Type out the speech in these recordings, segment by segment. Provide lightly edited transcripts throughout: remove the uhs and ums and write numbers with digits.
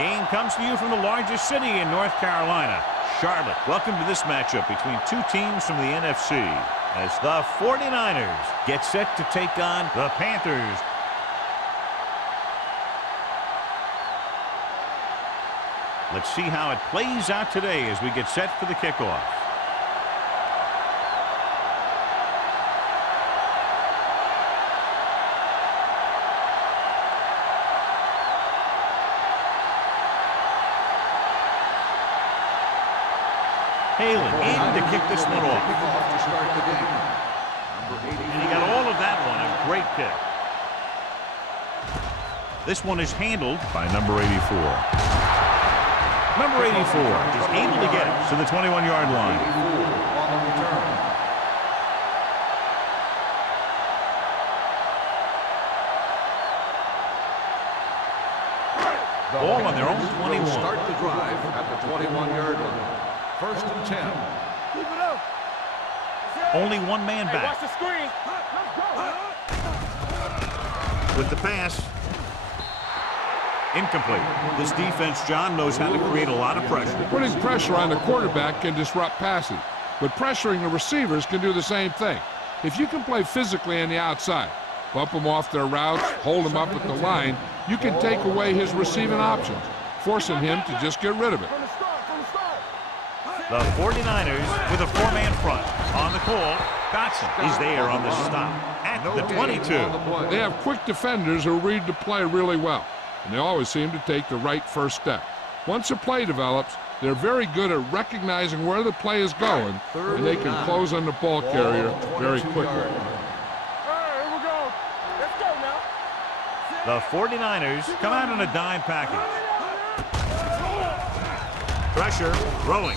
game comes to you from the largest city in North Carolina, Charlotte. Welcome to this matchup between two teams from the NFC as the 49ers get set to take on the Panthers. Let's see how it plays out today as we get set for the kickoff. Haley in to kick this one off. And he got all of that one. A great kick. This one is handled by number 84. Number 84 is able to get it to the 21-yard line. Ball on their own 21. Start the drive at the 21-yard line. First and 10. Keep it up. Only one man back. Watch the screen. With the pass. Incomplete. This defense, John, knows how to create a lot of pressure. Putting pressure on the quarterback can disrupt passing, but pressuring the receivers can do the same thing. If you can play physically on the outside, bump them off their routes, hold them up at the line, you can take away his receiving options, forcing him to just get rid of it. The 49ers with a four-man front. On the call, Dotson is there on the stop at the 22. They have quick defenders who read the play really well, and they always seem to take the right first step. Once a play develops, they're very good at recognizing where the play is going, and they can close on the ball carrier very quickly. The 49ers come out in a dime package. Pressure, throwing.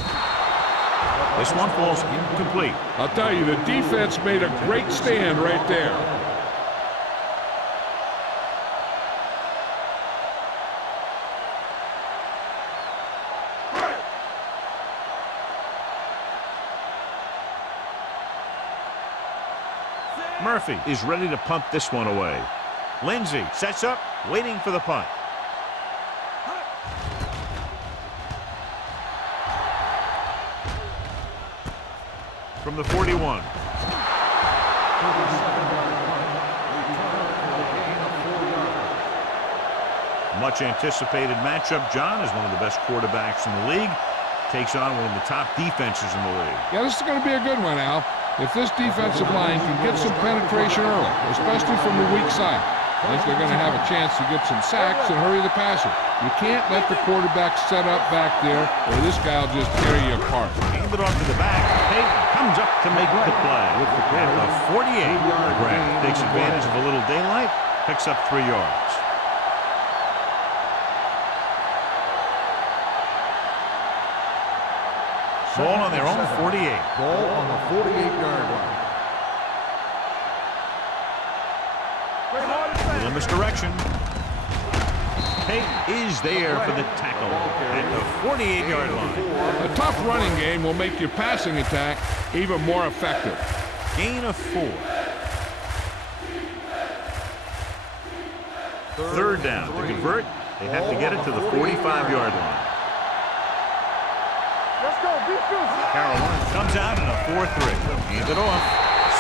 This one falls incomplete. I'll tell you, the defense made a great stand right there. Murphy is ready to punt this one away. Lindsey sets up, waiting for the punt. From the 41. Much anticipated matchup, John, is one of the best quarterbacks in the league. Takes on one of the top defenses in the league. Yeah, this is going to be a good one, Al. If this defensive line can get some penetration early, especially from the weak side, I think they're going to have a chance to get some sacks and hurry the passer. You can't let the quarterback set up back there, or this guy will just tear you apart. Hand it off to the back. Peyton comes up to make the play. At the 48-yard grab. Takes advantage of a little daylight. Picks up 3 yards. Ball on their own 48. Ball on the 48-yard line. Little misdirection. Peyton is there for the tackle at the 48-yard line. A tough running game will make your passing attack even more effective. Gain of 4. Third down. To convert, they have to get it to the 45-yard line. Carolina comes out in a 4-3. Hand it off.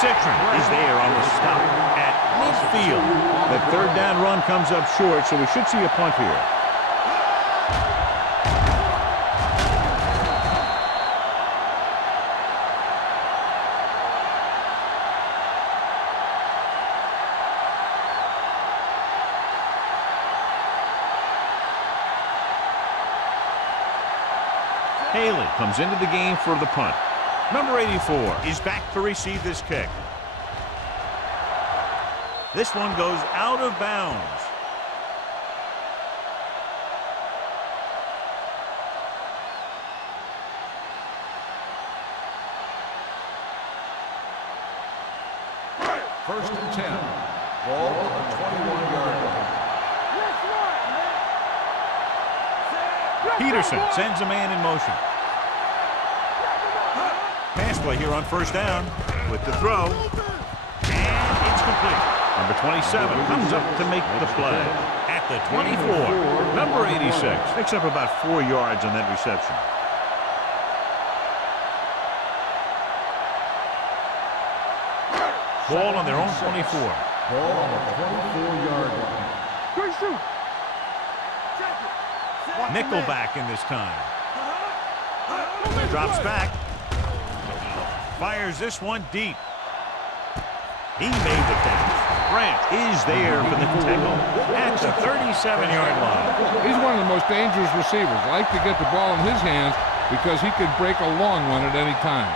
Citron is there on the stop at midfield. The third down run comes up short, so we should see a punt here. Haley comes into the game for the punt. Number 84 is back to receive this kick. This one goes out of bounds. First and 10. Ball on the 21-yard line. Peterson sends a man in motion. Pass play here on first down with the throw. And it's complete. Number 27 comes up to make the play at at the 24. Number 86 picks up about 4 yards on that reception. Ball on their own 24. Ball on the 24-yard line. Nickelback in this time. Drops back. Fires this one deep. He made the catch. Grant is there for the tackle at the 37-yard line. He's one of the most dangerous receivers. Like to get the ball in his hands because he could break a long one at any time.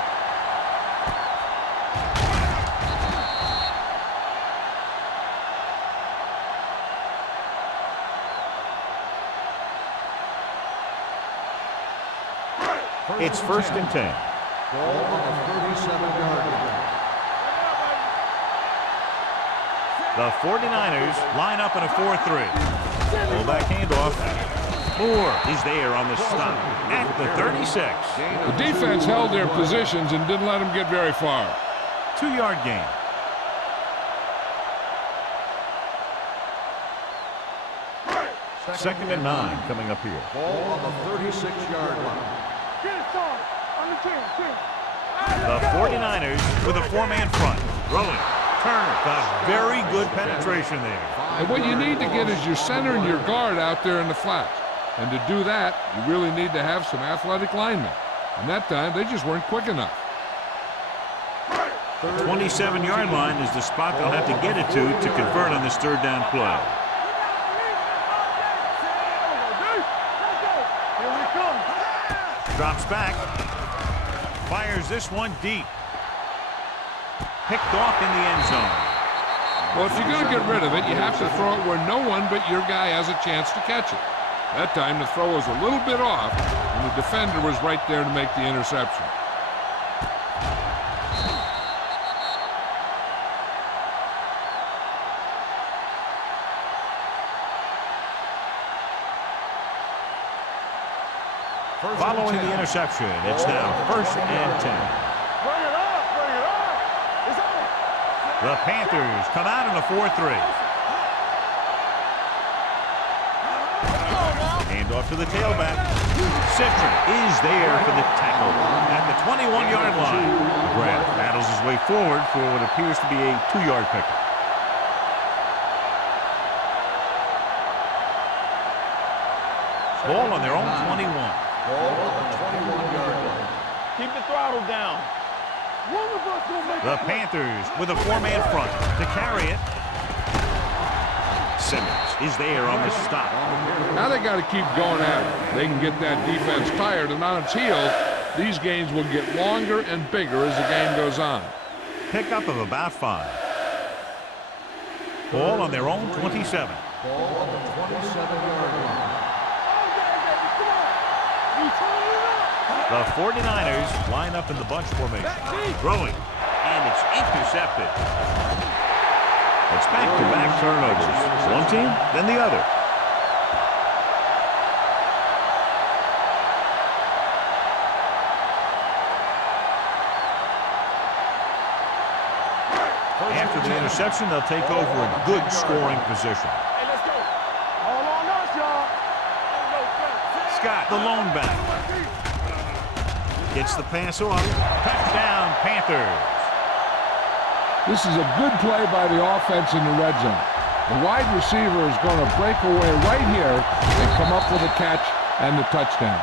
It's 1st and 10. Ball on the 37-yard line. The 49ers line up in a 4-3. Fullback handoff. Moore is there on the stop at the 36. The defense held their positions and didn't let them get very far. 2-yard gain. Second and 9 coming up here. Ball on the 36-yard line. The 49ers with a 4-man front. Throwing. Turner got very good penetration there. And what you need to get is your center and your guard out there in the flats. And to do that, you really need to have some athletic linemen. And that time, they just weren't quick enough. 27-yard line is the spot they'll have to get it to convert on this 3rd down play. Drops back. Fires this one deep. Picked off in the end zone. Well, if you're going to get rid of it, you have to throw it where no one but your guy has a chance to catch it. That time, the throw was a little bit off, and the defender was right there to make the interception. Following the interception, it's now 1st and 10. The Panthers come out in a 4-3. Handoff to the tailback. Citron is there for the tackle at the 21-yard line. Grant battles his way forward for what appears to be a 2-yard pickup. Ball on their own 21. Ball on the 21-yard line. Keep the throttle down. The Panthers with a 4-man front to carry it. Simmons is there on the stop. Now they got to keep going at it. They can get that defense tired, and on its heels, these games will get longer and bigger as the game goes on. Pickup of about 5. Ball on their own 27. Ball on the 27-yard line. The 49ers line up in the bunch formation. Throwing, and it's intercepted. It's back-to-back turnovers. One team, then the other. After the interception, they'll take over a good scoring position. Hey, let's go. All on us, y'all. Scott, the lone back. Gets the pass off. Touchdown, Panthers. This is a good play by the offense in the red zone. The wide receiver is going to break away right here and come up with a catch and the touchdown.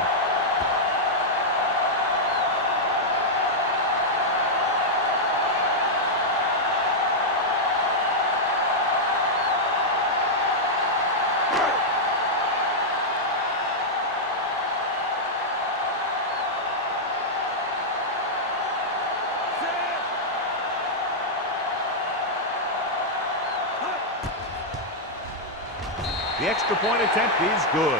The extra point attempt is good.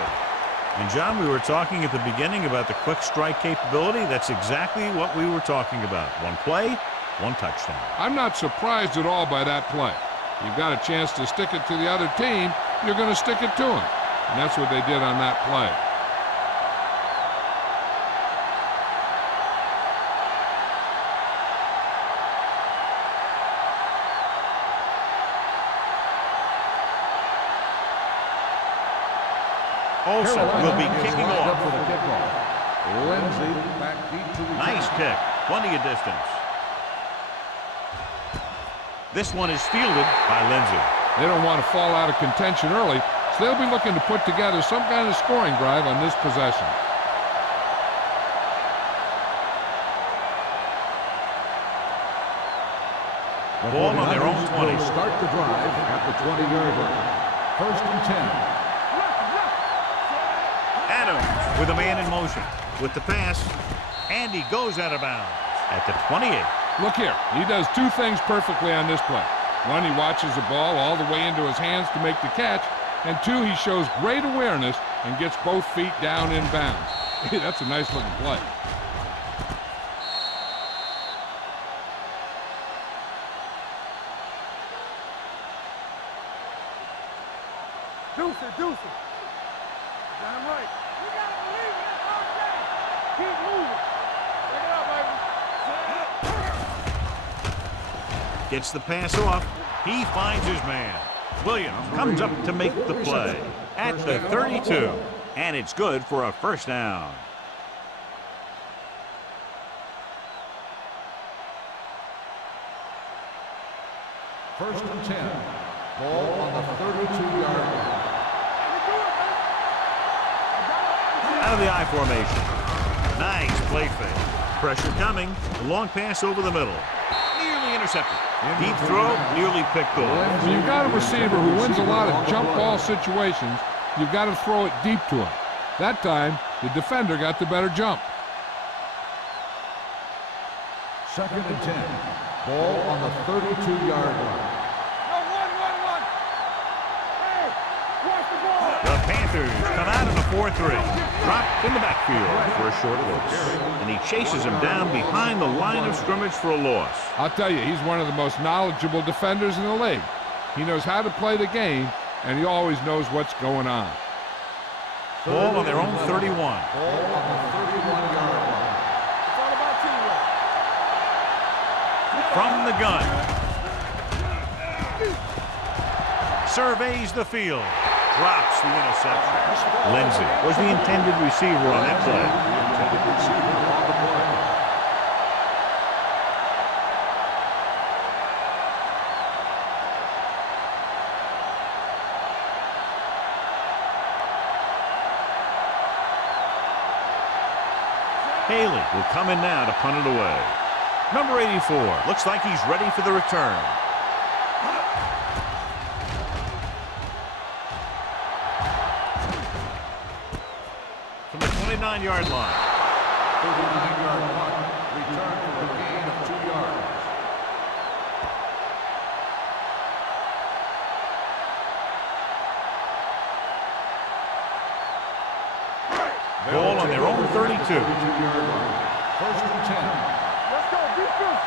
And, John, we were talking at the beginning about the quick strike capability. That's exactly what we were talking about. One play, one touchdown. I'm not surprised at all by that play. You've got a chance to stick it to the other team, you're going to stick it to them. And that's what they did on that play. Olsen will be kicking off. For the kickoff. Lindsay back deep to return. Nice kick. Plenty of distance. This one is fielded by Lindsay. They don't want to fall out of contention early, so they'll be looking to put together some kind of scoring drive on this possession. Ball on their own 20. Will start the drive at the 20-yard line. 1st and 10. Adams with a man in motion. With the pass, and he goes out of bounds at the 28. Look here, he does two things perfectly on this play. One, he watches the ball all the way into his hands to make the catch, and two, he shows great awareness and gets both feet down in bounds. That's a nice looking play. Deuce. Damn right. You gotta believe it. It's all day. Keep moving. Take it up, baby. Gets the pass off. He finds his man. Williams comes up to make the play at the 32. And it's good for a first down. First and 10. Ball on the 32-yard line. Out of the I formation. Nice play fake. Pressure coming. A long pass over the middle. Nearly intercepted. Deep throw, nearly picked off. When you've got a receiver who wins a lot of jump ball situations, you've got to throw it deep to him. That time, the defender got the better jump. 2nd and 10. Ball on the 32-yard line. The Panthers come out in a 4-3. Dropped in the backfield for a short loss. And he chases him down behind the line of scrimmage for a loss. I'll tell you, he's one of the most knowledgeable defenders in the league. He knows how to play the game, and he always knows what's going on. Ball on their own 31. Ball on the 31-yard line. It's all about teamwork. From the gun. Surveys the field. Drops the interception. Lindsay was the intended receiver on that play. Haley will come in now to punt it away. Number 84 looks like he's ready for the return. From the 29-yard line. 39-yard punt. Return for a gain of 2 yards. Ball on their own 32. 32-yard line. 1st and 10. Let's go, defense.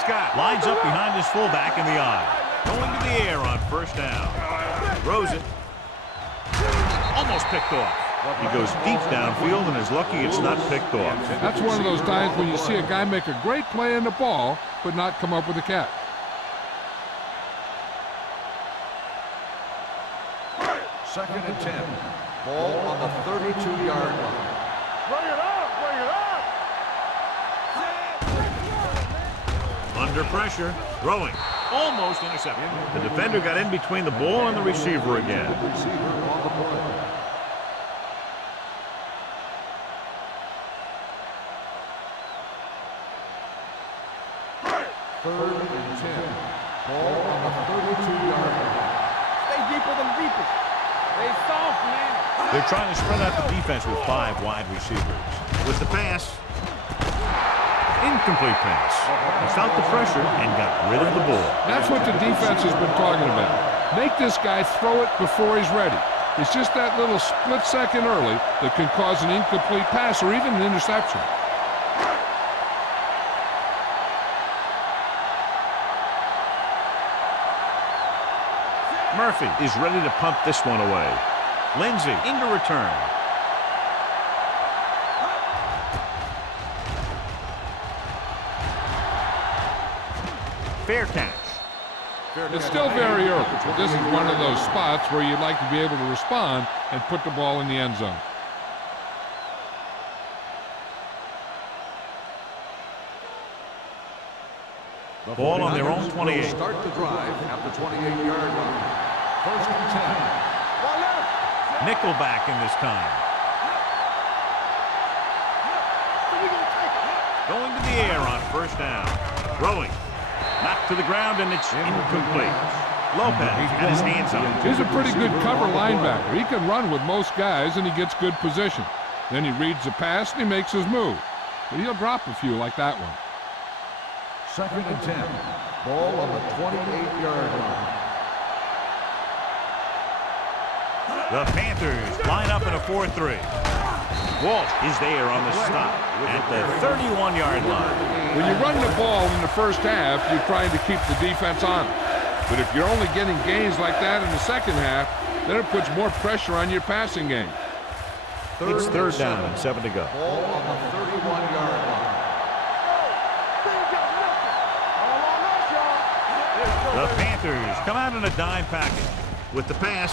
Scott lines up behind his fullback in the I. Going to the air on first down. Throws it. Almost picked off. He goes deep downfield and is lucky it's not picked off. That's one of those times when you see a guy make a great play in the ball, but not come up with a catch. Second and 10. Ball on the 32-yard line. Bring it up, bring it up. Under pressure, throwing, almost intercepted. The defender got in between the ball and the receiver again. Receiver on the play. Third and 10. Ball on the 32-yard line. Stay deeper than deepest. Stay soft, man. They're trying to spread out the defense with 5 wide receivers. With the pass, incomplete pass. He felt the pressure and got rid of the ball. That's what the defense has been talking about. Make this guy throw it before he's ready. It's just that little split second early that can cause an incomplete pass or even an interception. Murphy is ready to pump this one away. Lindsay into return. Fair catch. It's still very early, but this is one of those spots where you'd like to be able to respond and put the ball in the end zone. Ball on their own 28. Start the drive at the 28-yard line. First and 10. Nickelback in this time. Going to the air on first down. Throwing. Knocked to the ground, and it's incomplete. Lopez had his hands on it. He's a pretty good cover linebacker. He can run with most guys, and he gets good position. Then he reads the pass, and he makes his move. But he'll drop a few like that one. Second and 10. Ball on the 28-yard line. The Panthers line up in a 4-3. Walt is there on the stop at the 31-yard line. When you run the ball in the first half, you're trying to keep the defense on it. But if you're only getting gains like that in the second half, then it puts more pressure on your passing game. It's third down and 7 to go. Ball on the 31-yard line. The Panthers come out in a dime package with the pass.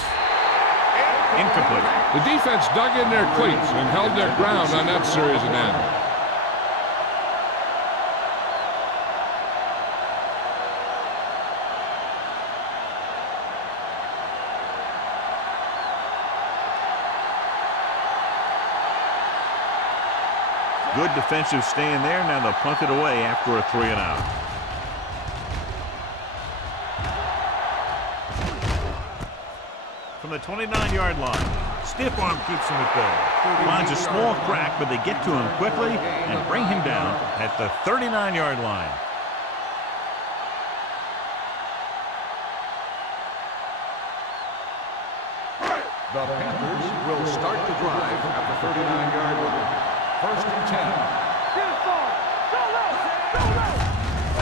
Incomplete. The defense dug in their cleats and held their ground on that series of downs. Good defensive stand there. Now they'll punt it away after a 3-and-out. From the 29-yard line. Stiff arm keeps him at bay. Finds a small crack, but they get to him quickly and bring him down at the 39-yard line. The Panthers will start the drive at the 39-yard line. First and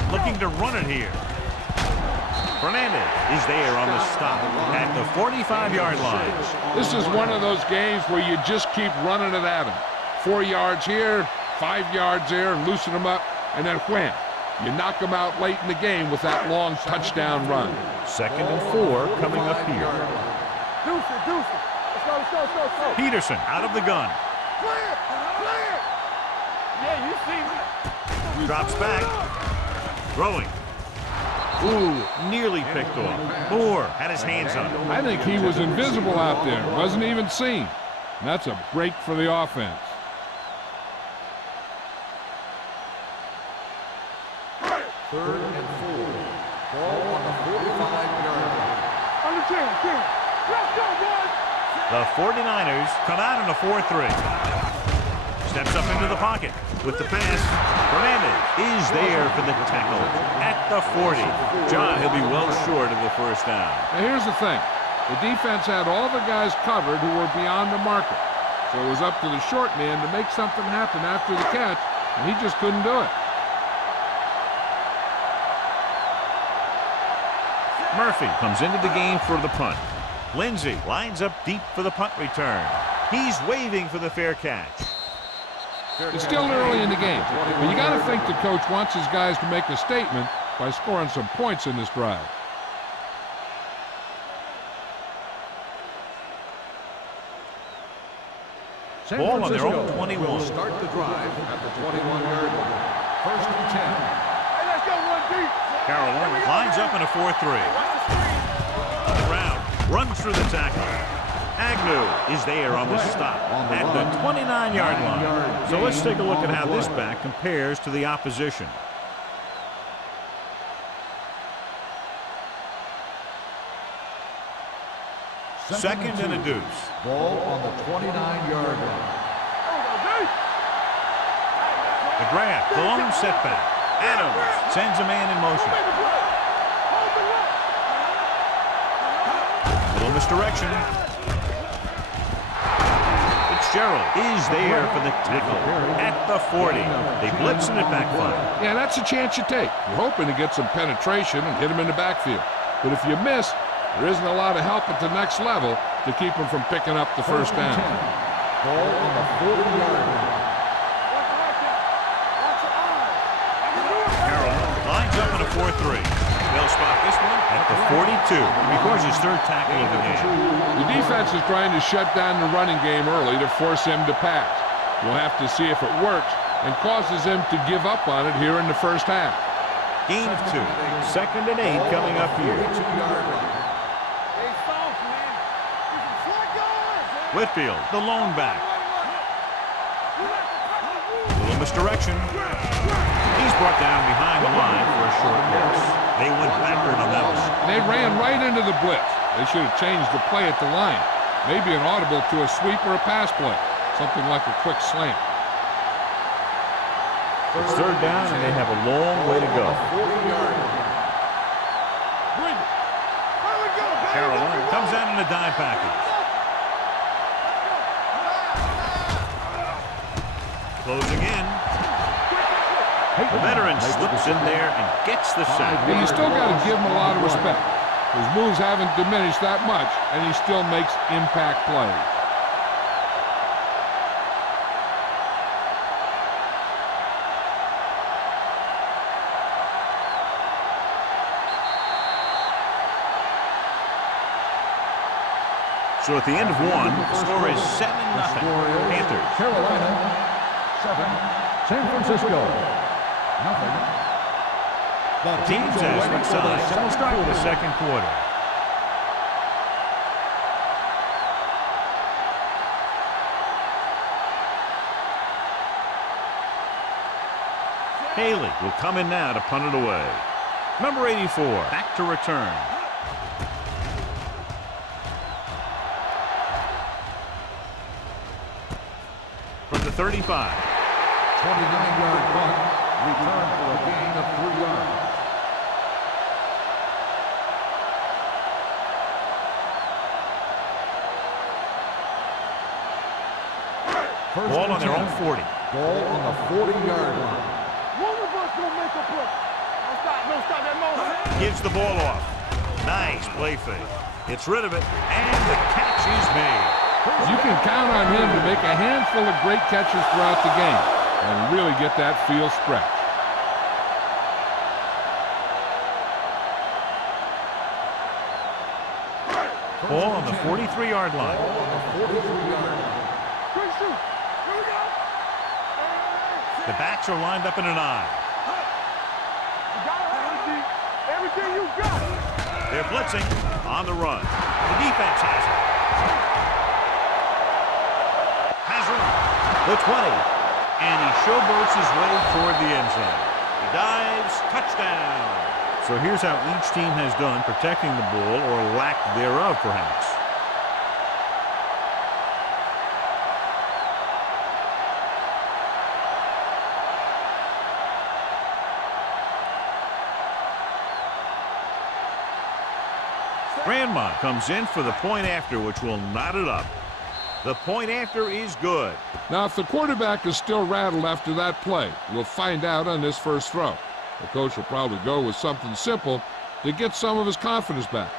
10. Looking to run it here. Fernandez is there on the stop at the 45-yard line. This is one of those games where you just keep running it at them. 4 yards here, 5 yards there, and loosen them up, and then wham. You knock them out late in the game with that long touchdown run. Second and 4 coming up here. Peterson out of the gun. Yeah, you see me. Drops back. Throwing. Ooh, nearly picked off. Moore had his hands on it. I think he was invisible out there. Wasn't even seen. And that's a break for the offense. Third and 4. Ball on the 45-yard line. On the 10. Let's go, boys. The 49ers come out in a 4-3. Steps up into the pocket with the pass. Fernandez is there for the tackle at the 40. John, he'll be well short of the first down. Now here's the thing. The defense had all the guys covered who were beyond the marker. So it was up to the short man to make something happen after the catch, and he just couldn't do it. Murphy comes into the game for the punt. Lindsey lines up deep for the punt return. He's waving for the fair catch. It's still early in the game, but you got to think the coach wants his guys to make a statement by scoring some points in this drive. Ball on their own 21. Will start the drive at the 21-yard line. First and 10. Hey, let's go, 1 deep. Carolina lines up in a 4-3. Brown runs through the tackle. Agnew is there on the stop at the 29-yard line. So let's take a look at how this back compares to the opposition. Second and a deuce. Ball on the 29-yard line. McGrath, the lone setback. Adams sends a man in motion. Little misdirection. Fitzgerald is there for the tackle at the 40. They blitz and it backfires. Yeah, that's a chance you take. You're hoping to get some penetration and hit him in the backfield. But if you miss, there isn't a lot of help at the next level to keep him from picking up the first down. Ball on the 40-yard line. Carroll lines up in a 4-3. They'll spot this one at the 42. Records his third tackle of the game. The defense is trying to shut down the running game early to force him to pass. We'll have to see if it works and causes him to give up on it here in the first half. Gain of 2. 2nd and 8 coming up here. Hey, soft, man. This is short yards, man. Whitfield, the lone back. Little misdirection. He's brought down behind the line for a short loss. They went backward on that one. They ran right into the blitz. They should have changed the play at the line. Maybe an audible to a sweep or a pass play. Something like a quick slant. It's 3rd down, and they have a long way to go. Carolina comes out in a dime package. Closing in. The veteran slips in there and gets the sack. And you still got to give him a lot of respect. His moves haven't diminished that much, and he still makes impact plays. So at the end of 1, the score is 7-0. Panthers. Carolina 7, San Francisco nothing. The Teams as switch sides, and we'll start with the 2nd quarter. Haley will come in now to punt it away. Number 84, back to return. From the 35. 29-yard punt, return for a gain of 3 yards. Ball on their own 40. Ball on the 40-yard line. One of us gonna make a play. Don't stop that motion. Gives the ball off. Nice play fake. Gets rid of it, and the catch is made. You can count on him to make a handful of great catches throughout the game and really get that field stretch. Ball on the 43-yard line. Ball on the 43-yard line. Good shoot. Here we go. The backs are lined up in an eye. You got everything. Everything you got. They're blitzing on the run. The defense has it. Has room. The 20. And he showboats his way toward the end zone. He dives. Touchdown. So here's how each team has done protecting the ball, or lack thereof, perhaps. Grandma comes in for the point after, which will knot it up. The point after is good. Now, if the quarterback is still rattled after that play, we'll find out on this first throw. The coach will probably go with something simple to get some of his confidence back.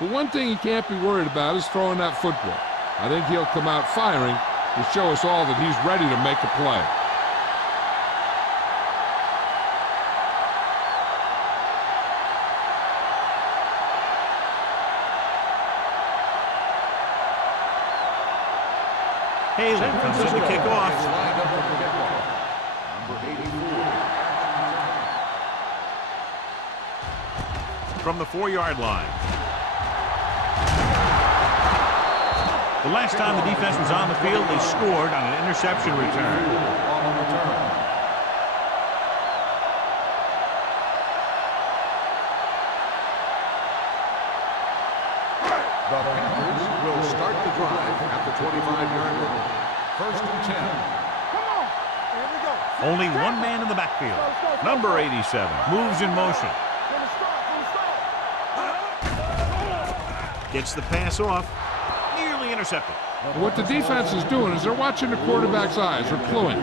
But one thing he can't be worried about is throwing that football. I think he'll come out firing to show us all that he's ready to make a play. Haley comes in to kick off. Lined up for the kickoff. Number 84. From the 4-yard line. The last time the defense was on the field, they scored on an interception return. On the return. The Panthers will start the drive at the 25-yard line. 1st and 10. Come on. Here we go. Only one man in the backfield. Number 87 moves in motion. From the start. Gets the pass off. Nearly intercepted. What the defense is doing is they're watching the quarterback's eyes, or cluing.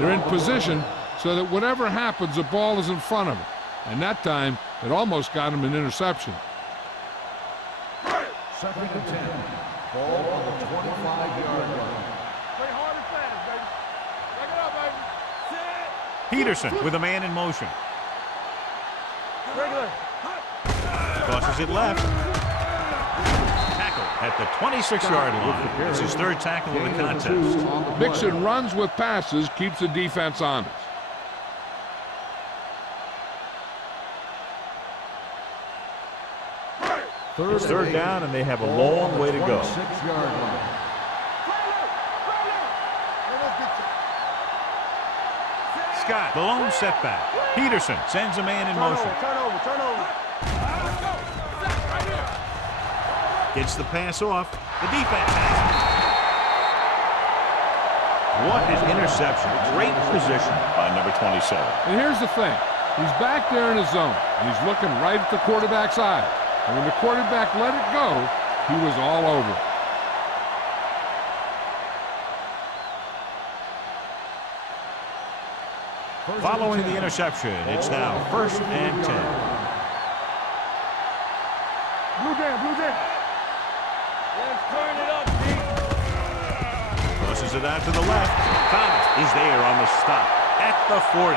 They're in position so that whatever happens, the ball is in front of them. And that time, it almost got him an interception. 2nd and 10. Ball on the 25-yard line. Play hard and fast, baby. Back it up, baby. Sit. Peterson with a man in motion. Regular. Tosses it left. Tackle at the 26-yard line. It's his third tackle of the contest. Mixing runs with passes keeps the defense honest. It's third down, and they have a long way to go. 26-yard line. Scott, the lone setback. Peterson sends a man in motion. Turn over. Gets the pass off. The defense has it. What an interception. Great position by number 27. And here's the thing. He's back there in his zone. And he's looking right at the quarterback's eye. And when the quarterback let it go, he was all over it. Following the interception, it's now 1st and 10. Blue jam. Let's turn it up, D. Crosses it out to the left. Thomas is there on the stop at the 40.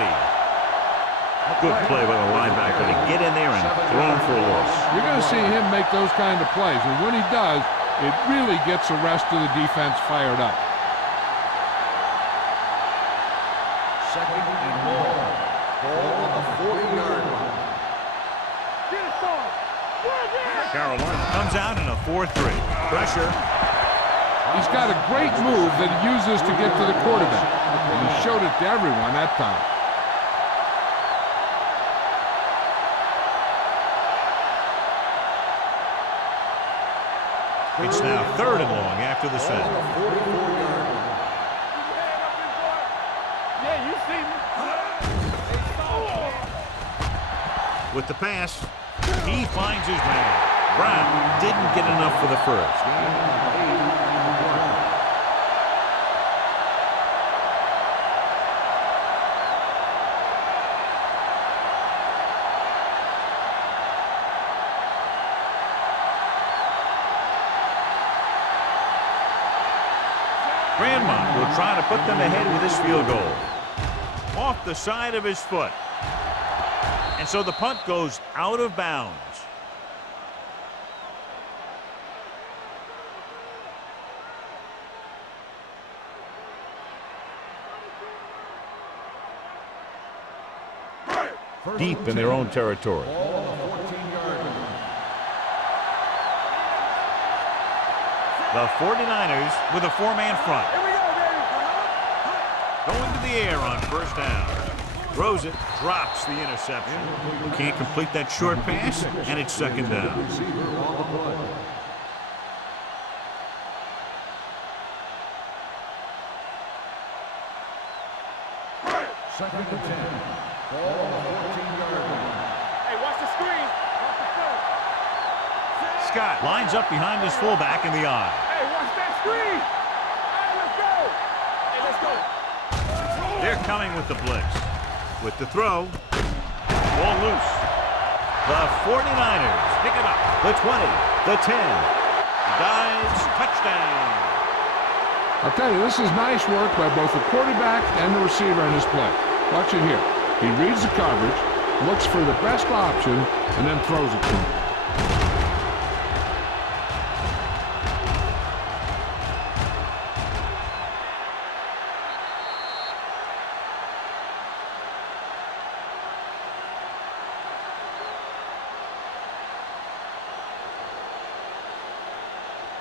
Good play by the linebacker to get in there and throw him for a loss. You're going to see him make those kind of plays. And when he does, it really gets the rest of the defense fired up. Second and long. Ball on the 40-yard line. Get it started. Carolina comes out in a 4-3. Pressure. He's got a great move that he uses to get to the quarterback. And he showed it to everyone that time. It's now 3rd and long after the set. Yeah, you see me. With the pass, he finds his man. Brown didn't get enough for the first. Grandmont will try to put them ahead with his field goal. Off the side of his foot. And so the punt goes out of bounds. Deep in their own territory. The 49ers with a 4-man front. Going to the air on 1st down. Throws it, drops the interception. Can't complete that short pass, and it's 2nd down. Second and 10. Ball on the 14-yard line. Hey, watch the screen. Scott lines up behind his fullback in the eye. Hey, watch that screen. Hey, let's go. They're coming with the blitz. With the throw, ball loose. The 49ers pick it up. The 20, the 10. Dives, touchdown. I'll tell you, this is nice work by both the quarterback and the receiver in his play. Watch it here. He reads the coverage, looks for the best option, and then throws it to him.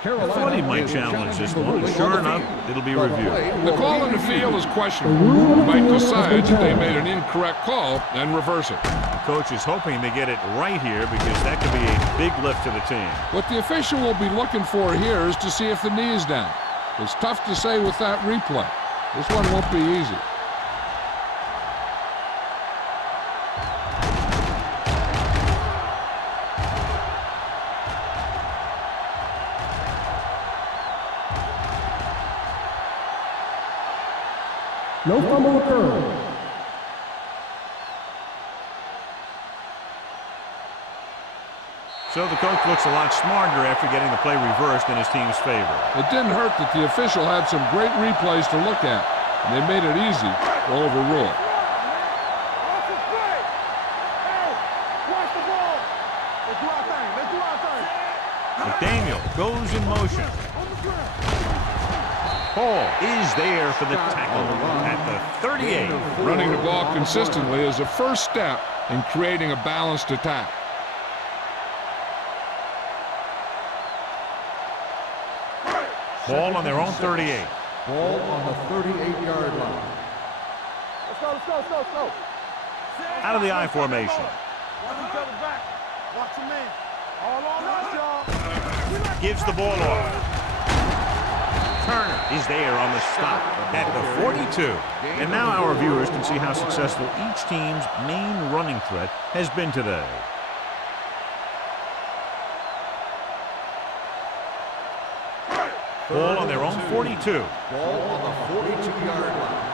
I thought he might challenge this one. Sure enough, it'll be reviewed. The call on the field is questionable. He might decide that they made an incorrect call and reverse it. The coach is hoping they get it right here because that could be a big lift to the team. What the official will be looking for here is to see if the knee is down. It's tough to say with that replay. This one won't be easy. No fumble occurred. So the coach looks a lot smarter after getting the play reversed in his team's favor. It didn't hurt that the official had some great replays to look at, and they made it easy to overrule. Watch the play. Hey, watch the ball. Let's do our thing. Daniel goes in motion. Paul is there for the tackle at the 38. Running the ball consistently is the first step in creating a balanced attack. Ball on their own 38. Ball on the 38-yard line. Let's go, let's go, let's go, let's go. Out of the I formation. Watch each other back. Watch them in. All on us, y'all. Gives the ball off. Turner is there on the stop at the 42. And now our viewers can see how successful each team's main running threat has been today. Ball on their own 42. Ball on the 42-yard line.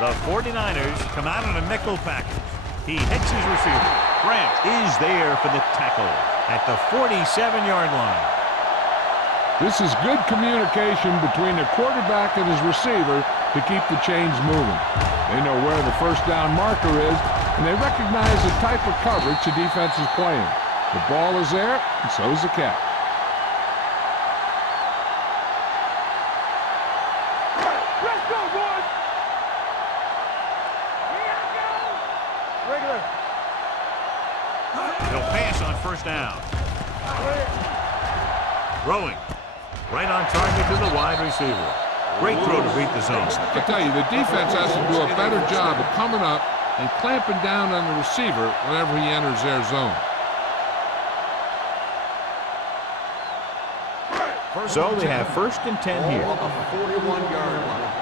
The 49ers come out in a nickel package. He hits his receiver. Grant is there for the tackle at the 47-yard line. This is good communication between the quarterback and his receiver to keep the chains moving. They know where the first down marker is, and they recognize the type of coverage the defense is playing. The ball is there, and so is the catch. Let's go, boys. Regular. He'll pass on first down. Throwing. Right on target to the wide receiver. Great throw to beat the zone. I tell you, the defense has to do a better job of coming up and clamping down on the receiver whenever he enters their zone. So they have first and 10 here. Ball on the 41-yard line.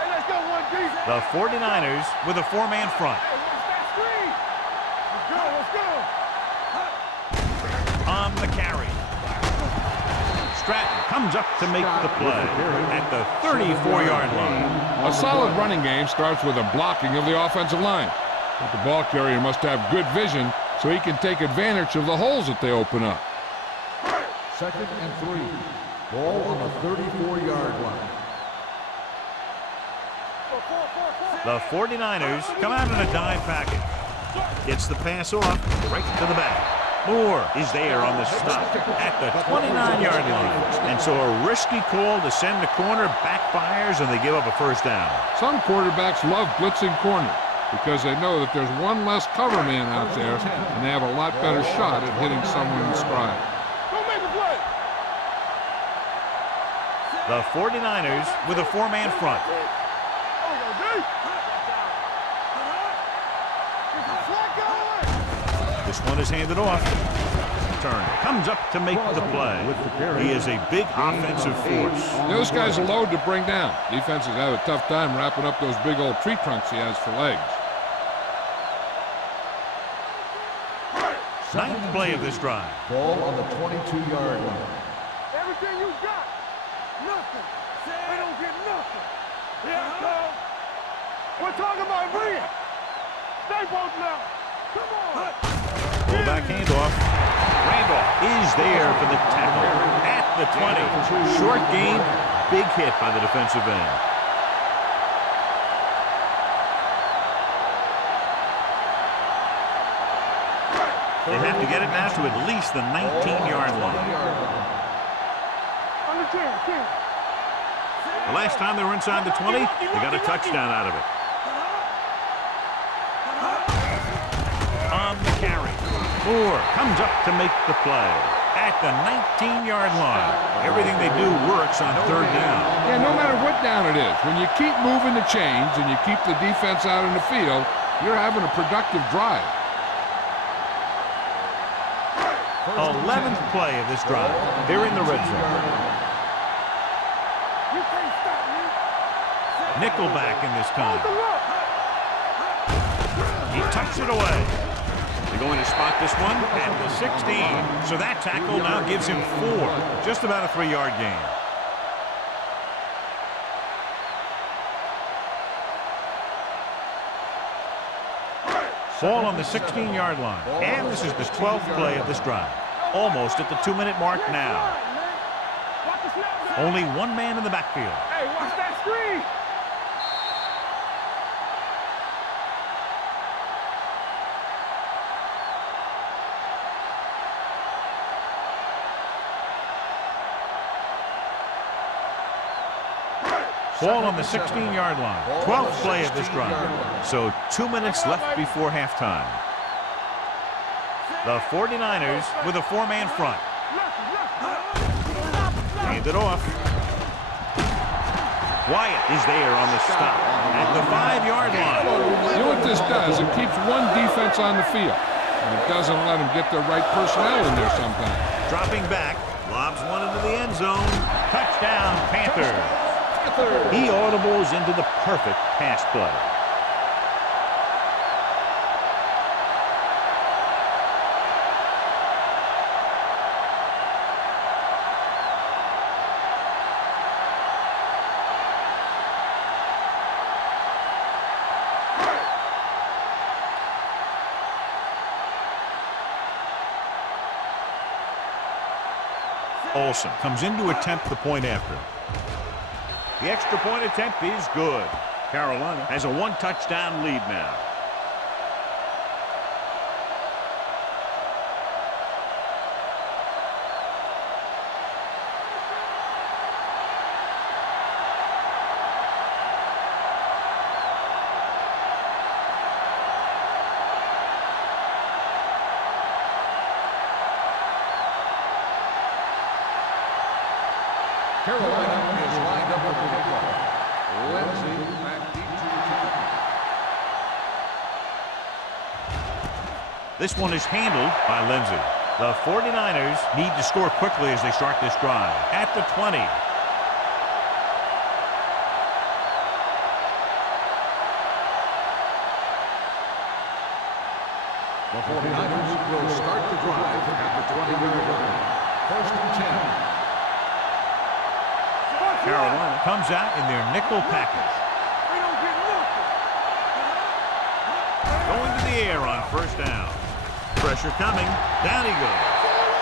Hey, let's go, one deep. The 49ers with a four-man front. Hey, watch that screen. Let's go, let's go. On the carry. Stratton comes up to make the play at the 34-yard line. A solid running game starts with a blocking of the offensive line. But the ball carrier must have good vision so he can take advantage of the holes that they open up. 2nd and 3. Ball on the 34-yard line. The 49ers come out in a dime package. Gets the pass off right to the back. Moore is there on the stop at the 29-yard line. And so a risky call to send the corner backfires, and they give up a first down. Some quarterbacks love blitzing corners because they know that there's one less cover man out there, and they have a lot better shot at hitting someone in stride. Don't make a play. The 49ers with a four-man front. This one is handed off. Turner comes up to make the play. He is a big offensive force. Those guys are loaded to bring down. Defenses have a tough time wrapping up those big old tree trunks he has for legs. Ninth play of this drive. Ball on the 22-yard line. Everything you got. Nothing. They don't get nothing. Yeah, come. We're talking about bringing. Stay both now. Come on. Fullback handoff. Randolph is there for the tackle at the 20. Short gain, big hit by the defensive end. They have to get it now to at least the 19-yard line. On the 10. The last time they were inside the 20, they got a touchdown out of it. On the carry. Moore comes up to make the play at the 19-yard line. Everything they do works on third down. Yeah, no matter what down it is, when you keep moving the chains and you keep the defense out in the field, you're having a productive drive. 11th play of this drive. They're in the red zone. You can't stop me. Nickelback in this time. He tucks it away. They're going to spot this one at the 16. So that tackle now gives him 4. Just about a 3-yard gain. Ball on the 16-yard line. And this is the 12th play of this drive. Almost at the 2-minute mark now. Watch the snap. Only one man in the backfield. Hey, watch that screen. Ball on the 16-yard line. 12th play of this drive. So 2 minutes left before halftime. The 49ers with a four-man front. Hand it off. Wyatt is there on the stop at the 5-yard line. You know what this does? It keeps one defense on the field, and it doesn't let them get the right personnel in there sometimes. Dropping back, lobs one into the end zone. Touchdown, Panthers. He audibles into the perfect pass play. Olsen comes in to attempt the point after. The extra point attempt is good. Carolina has a one-touchdown lead now. Carolina is lined up with the kickoff. Lindsay back deep to return. This one is handled by Lindsay. The 49ers need to score quickly as they start this drive. At the 20. The 49ers will start the drive at the 20-yard line. 1st and 10. Carolina comes out in their nickel package. Going to the air on 1st down. Pressure coming. Down he goes.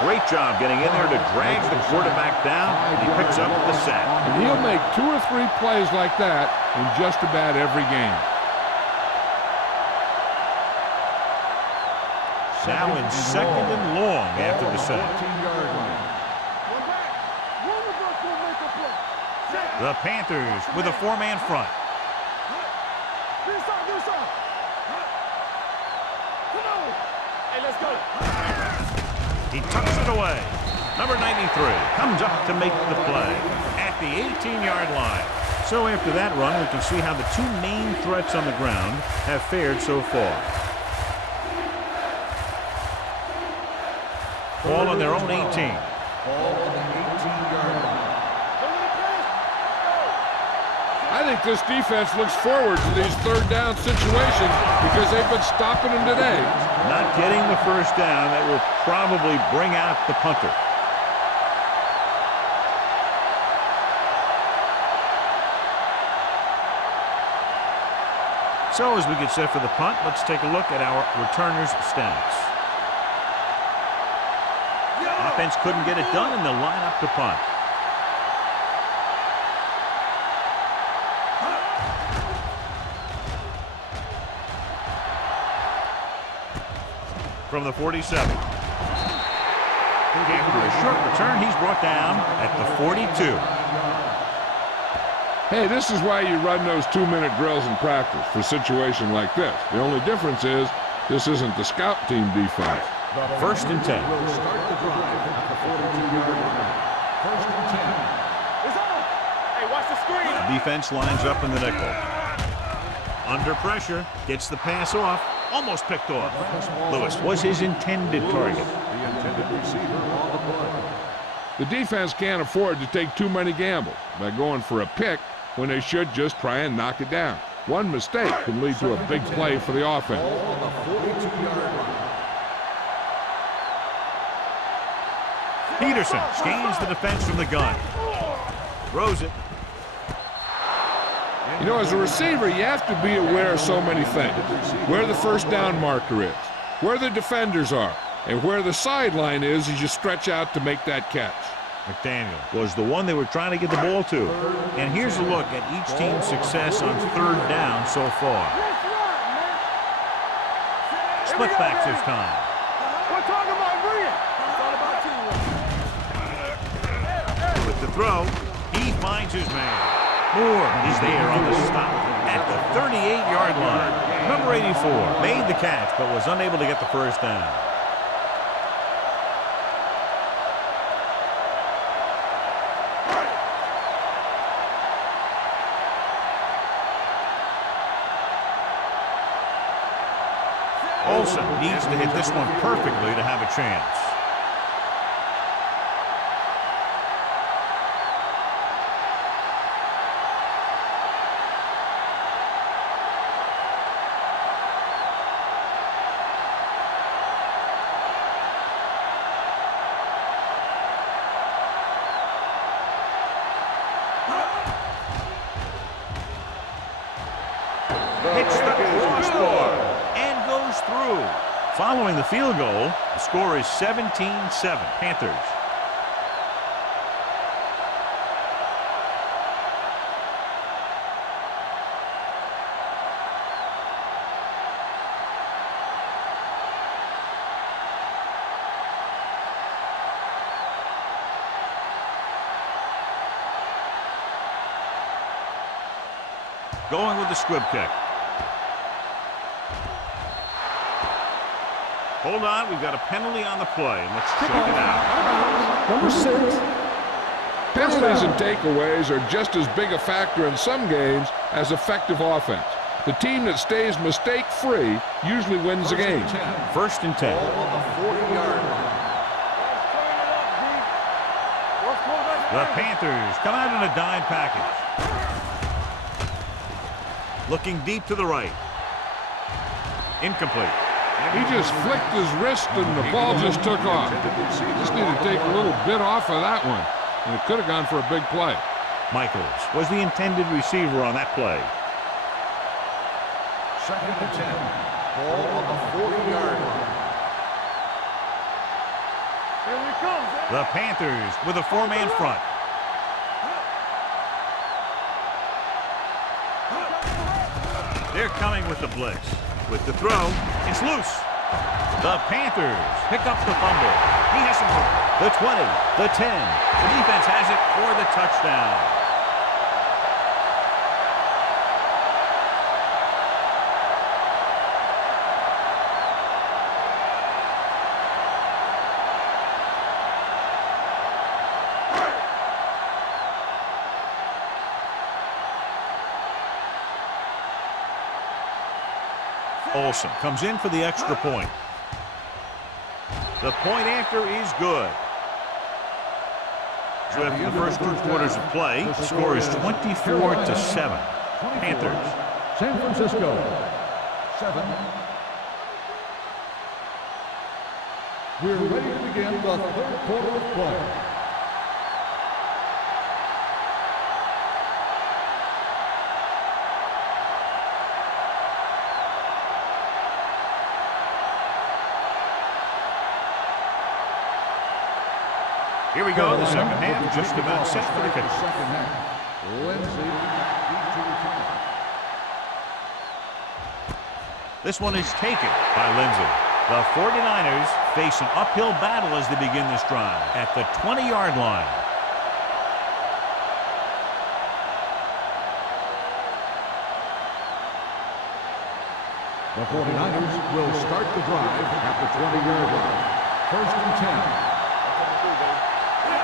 Great job getting in there to drag the quarterback down, and he picks up the sack. And he'll make 2 or 3 plays like that in just about every game. Now in 2nd and long after the sack. 14-yard line. The Panthers with a four-man front. Hey, let's go. He tucks it away. Number 93 comes up to make the play at the 18-yard line. So after that run, we can see how the two main threats on the ground have fared so far. Ball on their own 18. Ball on the 18-yard line. I think this defense looks forward to these 3rd down situations because they've been stopping them today. Not getting the 1st down, that will probably bring out the punter. So as we get set for the punt, let's take a look at our returners' stats. Offense couldn't get it done, and they'll line up to punt. From the 47. After a short return, he's brought down at the 42. Hey, this is why you run those 2-minute drills in practice for a situation like this. The only difference is this isn't the scout team defense. 1st and 10. Will start the drive at the 42-yard line. 1st and 10. It's on. Hey, watch the screen. The defense lines up in the nickel. Under pressure, gets the pass off. Almost picked off. Lewis was his intended target. The intended receiver on the play. The defense can't afford to take too many gambles by going for a pick when they should just try and knock it down. One mistake can lead to a big play for the offense. Ball on the 42-yard line. Peterson scans the defense from the gun. Throws it. You know, as a receiver, you have to be aware of so many things. Where the 1st down marker is, where the defenders are, and where the sideline is as you stretch out to make that catch. McDaniel was the one they were trying to get the ball to. And here's a look at each team's success on 3rd down so far. Split backs this time. We're talking about Bria. It's all about teamwork. With the throw, he finds his man. Moore is there on the stop at the 38-yard line. Number 84 made the catch but was unable to get the first down. Olsen needs to hit this one perfectly to have a chance. Hits the crossbar and goes through. Following the field goal, the score is 17-7 Panthers. Going with the squib kick. Hold on, we've got a penalty on the play, and let's check it out. Number 6. Penalties and takeaways are just as big a factor in some games as effective offense. The team that stays mistake-free usually wins the game. First and 10. Ball on the 40-yard line. The Panthers come out in a dime package. Looking deep to the right. Incomplete. He just flicked his wrist and the ball just took off. Just need to take a little bit off of that one, and it could have gone for a big play. Michaels was the intended receiver on that play. Second and 10. Ball on the 40-yard line. Here we come, man. The Panthers with a four-man front. They're coming with the blitz. With the throw, it's loose. The Panthers pick up the fumble. He has some room. The 20, the 10. The defense has it for the touchdown. Olsen comes in for the extra point. The point after is good. So after the first 2 quarters of play, the score is 24-7. Panthers. San Francisco. 7. We're ready to begin the third quarter of play. Here we go, the second half, just about set for the kick. Second half. Lindsay needs to return. This one is taken by Lindsay. The 49ers face an uphill battle as they begin this drive at the 20-yard line. The 49ers will start the drive at the 20-yard line. First and 10.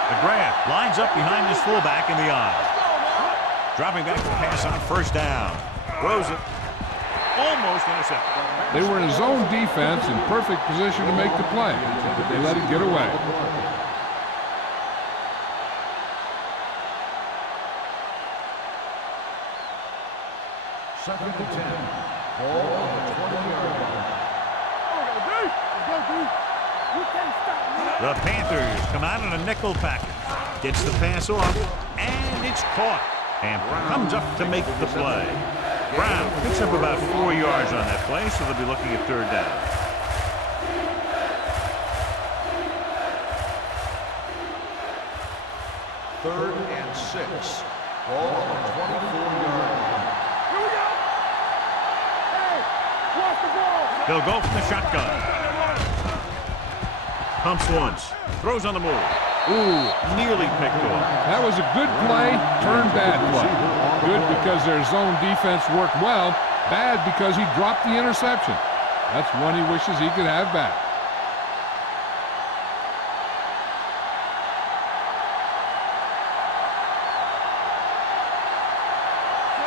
McGrath lines up behind his fullback in the eye. Dropping back to pass on first down. Throws it. Almost intercepted. They were in zone defense in perfect position to make the play, but they let it get away. Second and 10. Ball on the 20-yard line. The Panthers come out in a nickel package. Gets the pass off, and it's caught. And comes up to make the play. Brown picks up about 4 yards on that play, so they'll be looking at third down. Third and 6. Ball on the 24-yard line. Here we go. Hey, watch the ball. They'll go from the shotgun. Pumps once. Throws on the move. Ooh, nearly picked off. That was a good play, turned bad play. Good because their zone defense worked well, bad because he dropped the interception. That's one he wishes he could have back.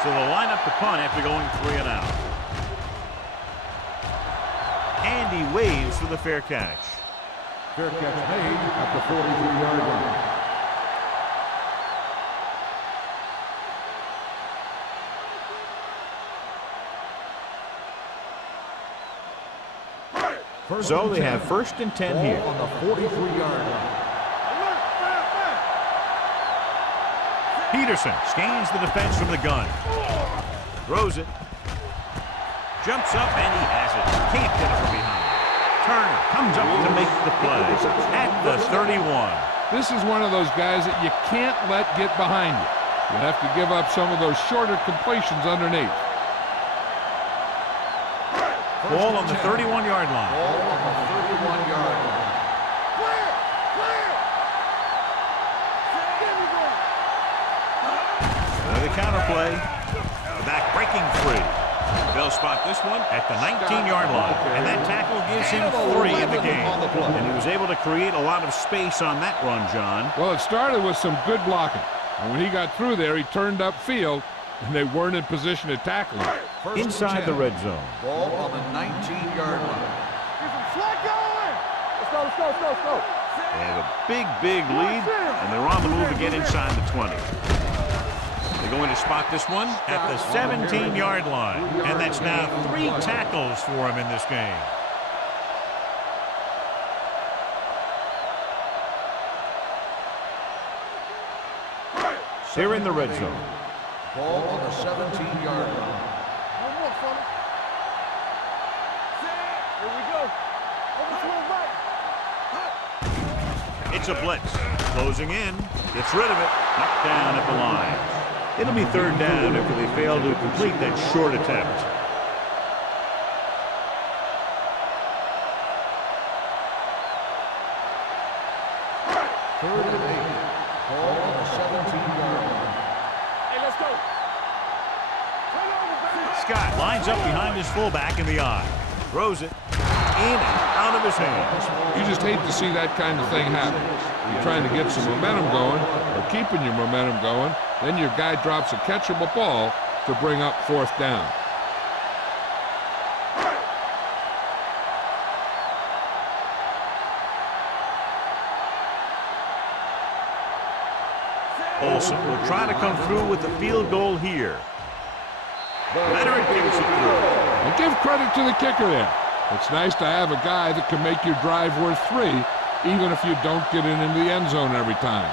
So they'll line up the punt after going 3 and out. And he waves for the fair catch. Fair catch made at the 43-yard line. So they have 1st and 10 here. On the 43-yard line. Peterson scans the defense from the gun. Throws it. Jumps up and he has it. Can't get it from behind. Turner comes up to make the play at the 31. This is one of those guys that you can't let get behind you. You have to give up some of those shorter completions underneath. Ball on the 31-yard line. Ball on the 31-yard line. Clear! Clear! Give me one! The counter play. The back breaking free. They'll spot this one at the 19-yard line. And that tackle gives him 3 in the game. And he was able to create a lot of space on that run, John. Well, it started with some good blocking. And when he got through there, he turned upfield, and they weren't in position to tackle him. Inside the red zone. Ball on the 19-yard line. Get some slack going! Let's go, let's go, let's go, let's go! They have a big lead, and they're on the move to get inside the 20. They're going to spot this one at the 17-yard line. And that's now 3 tackles for him in this game. They're in the red zone. Ball on the 17-yard line. One more, fella. Here we go. Over to the right. It's a blitz. Closing in. Gets rid of it. Knocked down at the line. It'll be 3rd down after they fail to complete that short attempt. Third and 8. Ball on the 17-yard line. Hey, let's go. Turn over, baby. Scott lines up behind his fullback in the eye. Throws it in and out of his hands. You just hate to see that kind of thing happen. You're trying to get some momentum going or keeping your momentum going, then your guy drops a catchable ball to bring up 4th down. Olsen will try to come through with the field goal here. Leonard gives it through. And give credit to the kicker there. It's nice to have a guy that can make your drive worth 3, even if you don't get it into the end zone every time.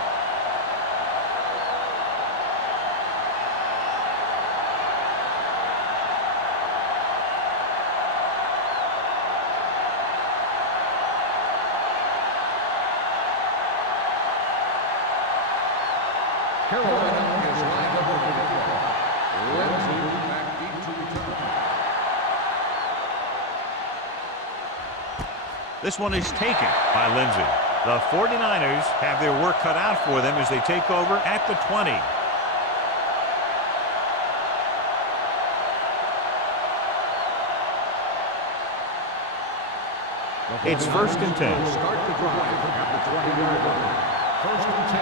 Carolina is lined up over the ball. Lindsay back deep to return. This one is taken by Lindsay. The 49ers have their work cut out for them as they take over at the 20. It's 1st and 10. Start the drive at the 20-yard line. 1st and 10.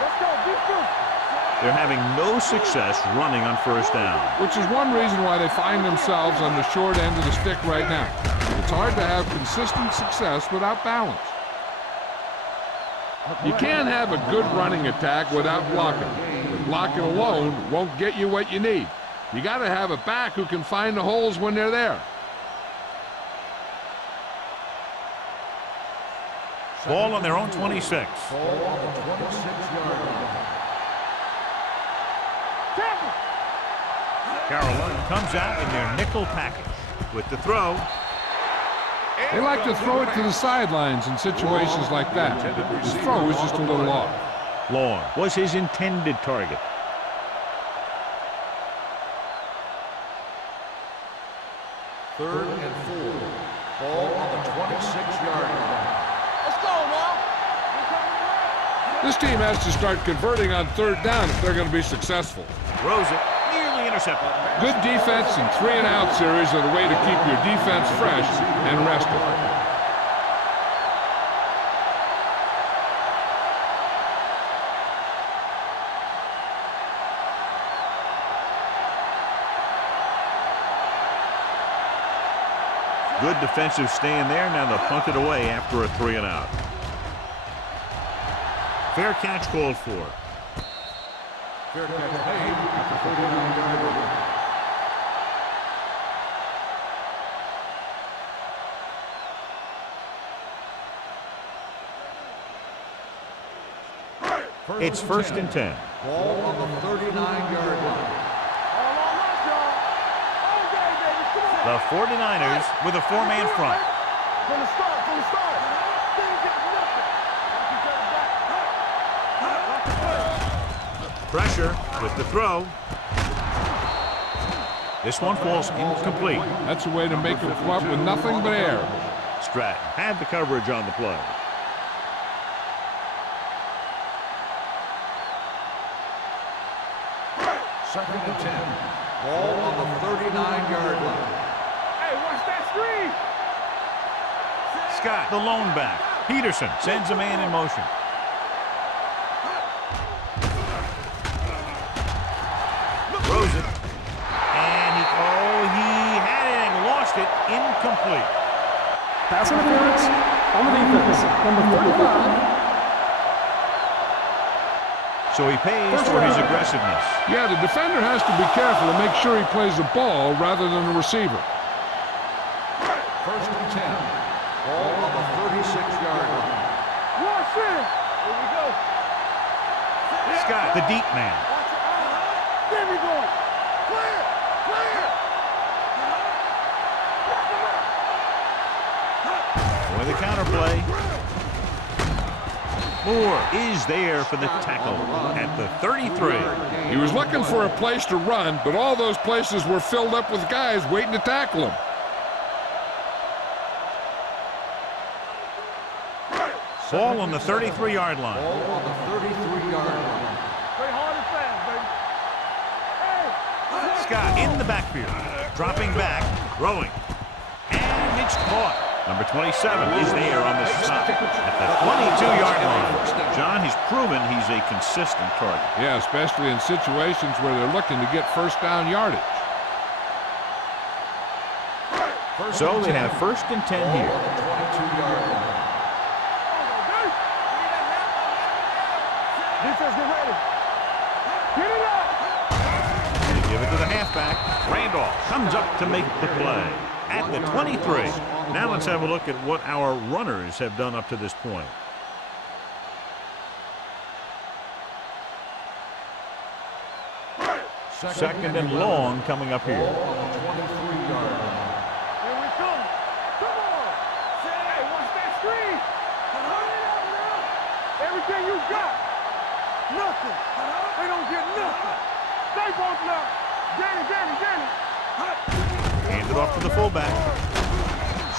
Let's go, get through. They're having no success running on 1st down. Which is one reason why they find themselves on the short end of the stick right now. It's hard to have consistent success without balance. You can't have a good running attack without blocking. But blocking alone won't get you what you need. You got to have a back who can find the holes when they're there. Ball on their own 26. Ball on the 26-yard line. Carolina comes out in their nickel package with the throw. They like to throw it to the sidelines in situations like that. The throw is just a little off. Long was his intended target. Third and 4. Ball on the 26-yard line. Let's go now. This team has to start converting on third down if they're going to be successful. Throws it, nearly intercepted. Good defense and 3-and-out series are the way to keep your defense fresh and rested. Good defensive stand there. Now they'll punt it away after a 3-and-out. Fair catch called for. Fair catch made at the 39-yard line. It's 1st and 10. Ball on the 39-yard line. The 49ers with a 4-man front. From the start, from the start. They ain't got nothing. Pressure with the throw. This one falls incomplete. That's a way to make them come up with nothing but air. Stratton had the coverage on the play. Second and 10. Ball on the 39-yard line. Hey, watch that screen. Scott, the lone back. Peterson sends a man in motion. Throws it. And he had it and lost it. Incomplete. Pass interference on the defense. Number 35. So he pays for his aggressiveness. Yeah, the defender has to be careful and make sure he plays the ball rather than the receiver. First and 10. Ball on the 36-yard line. Watch it. Here we go. Scott, the deep man. There we go. Clear. Clear. With the counterplay. Moore is there for the tackle at the 33. He was looking for a place to run, but all those places were filled up with guys waiting to tackle him. Ball on the 33-yard line. Ball on the 33-yard line. Play hard and fast, baby. Hey. Scott in the backfield. Dropping back. Throwing. And it's caught. Number 27 is there on the stop at the 22-yard line. John, he's proven he's a consistent target. Yeah, especially in situations where they're looking to get first down yardage. So they have 1st and 10 here. 22-yard line. Defense, get ready. Get it up. They give it to the halfback. Randolph comes up to make the play at the 23. Now let's have a look at what our runners have done up to this point. Second and long coming up here. Ball on the 23-yard line. Here we come. Come on. Hey, watch that screen. Everything you got. Nothing. They don't get nothing. They both left. Danny. Hand it off to the fullback.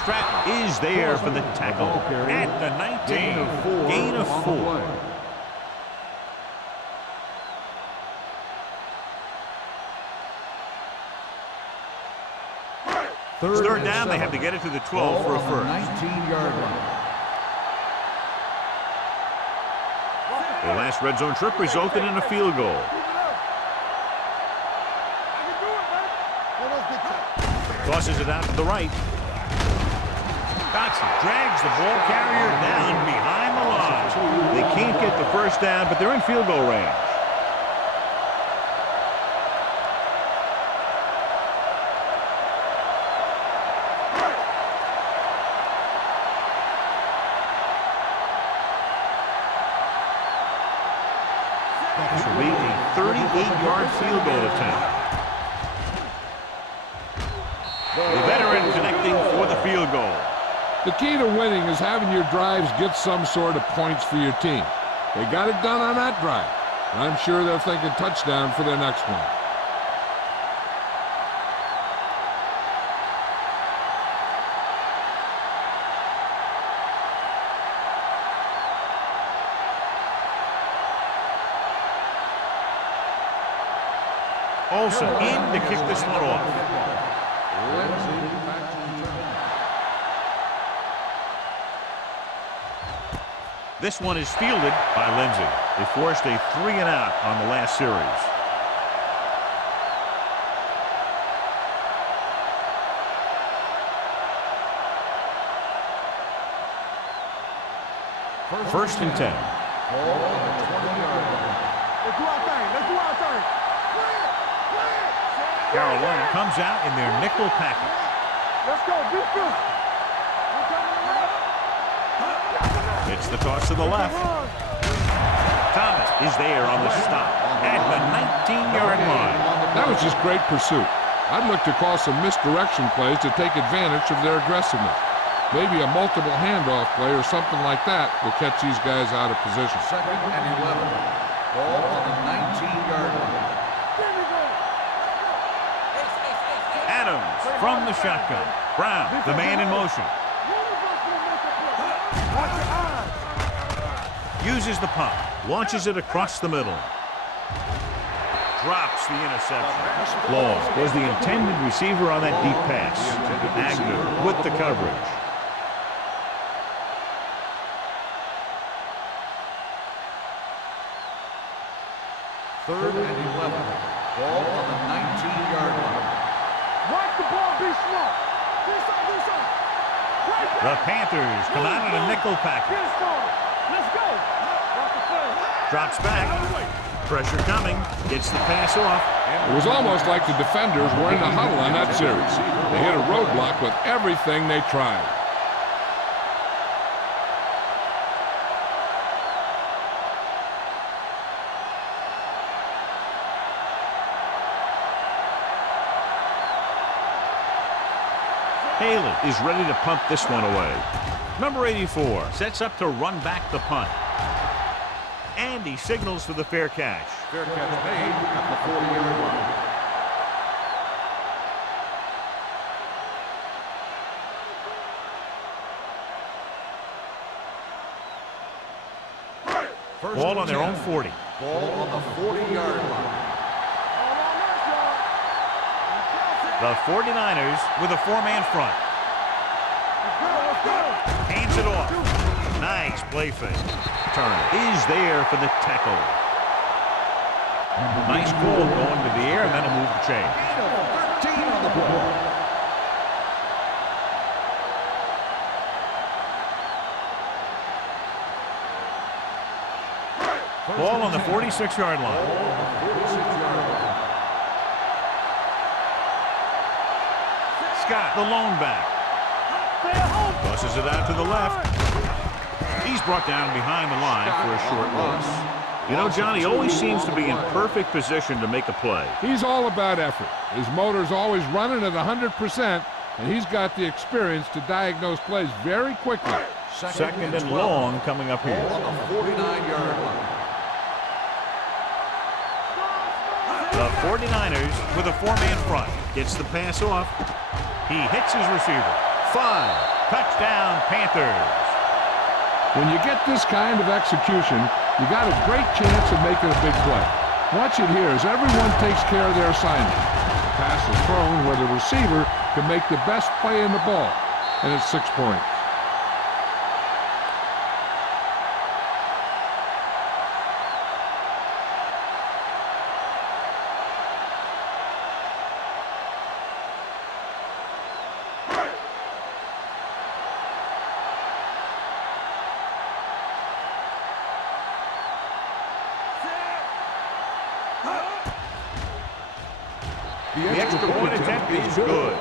Stratton is there for the tackle at the 19. Gain of 4. Third down, they have to get it to the 12 for a first. 19-yard line. The last red zone trip resulted in a field goal. Tosses it out to the right. Dotson drags the ball carrier down behind the line. They can't get the first down, but they're in field goal range. This will be a 38-yard field goal attempt. The veteran connecting for the field goal. The key to winning is having your drives get some sort of points for your team. They got it done on that drive. And I'm sure they're thinking touchdown for their next one. Olsen in to kick this one off. This one is fielded by Lindsey. They forced a 3-and-out on the last series. First and 10. Let's do our thing. Let's do our thing. Carolina comes out in their nickel package. Let's go. Be good. It's the toss to the left. Thomas is there on the stop at the 19-yard line. That was just great pursuit. I'd look to call some misdirection plays to take advantage of their aggressiveness. Maybe a multiple handoff play or something like that will catch these guys out of position. Second and 11. Ball on the 19-yard line. Adams from the shotgun. Brown, the man in motion. Uses the pump. Launches it across the middle. Drops the interception. Long was the intended receiver on that deep pass. Agnew with the coverage. Third and 11. Ball on the 19-yard line. Watch the ball. Be smart. The Panthers come out in a nickel package. Get it started. Let's go. Drops back. Pressure coming. Gets the pass off. It was almost like the defenders were in the huddle on that series. They hit a roadblock with everything they tried. Haley is ready to punt this one away. Number 84 sets up to run back the punt. And he signals for the fair catch. Fair catch made at the 40-yard line. Ball on their own 40. Ball on the 40-yard line. The 49ers with a 4-man front. Hands it off. Nice play fake. Turner is there for the tackle. Nice ball going to the air, and that'll move the chain. 13 on the ball. Ball on the 46-yard line. Scott, the lone back. Tosses it out to the left. He's brought down behind the line for a short loss. You know, Johnny always seems to be in perfect position to make a play. He's all about effort. His motor's always running at 100%, and he's got the experience to diagnose plays very quickly. Second and long coming up here. On the 49-yard line. The 49ers with a 4-man front. Gets the pass off. He hits his receiver. 5. Touchdown, Panthers. When you get this kind of execution, you got a great chance of making a big play. Watch it here as everyone takes care of their assignment. The pass is thrown where the receiver can make the best play in the ball, and it's 6 points. The extra point attempt is good.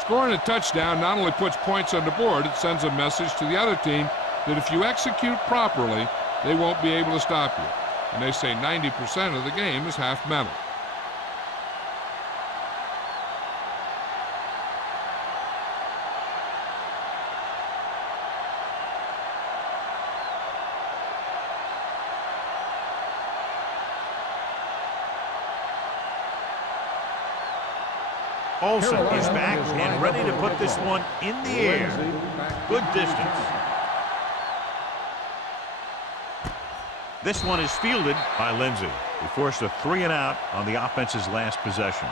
Scoring a touchdown not only puts points on the board, it sends a message to the other team that if you execute properly, they won't be able to stop you. And they say 90% of the game is half mental. Olsen is back and ready to put this one in the air. Good distance. This one is fielded by Lindsey. He forced a 3-and-out on the offense's last possession.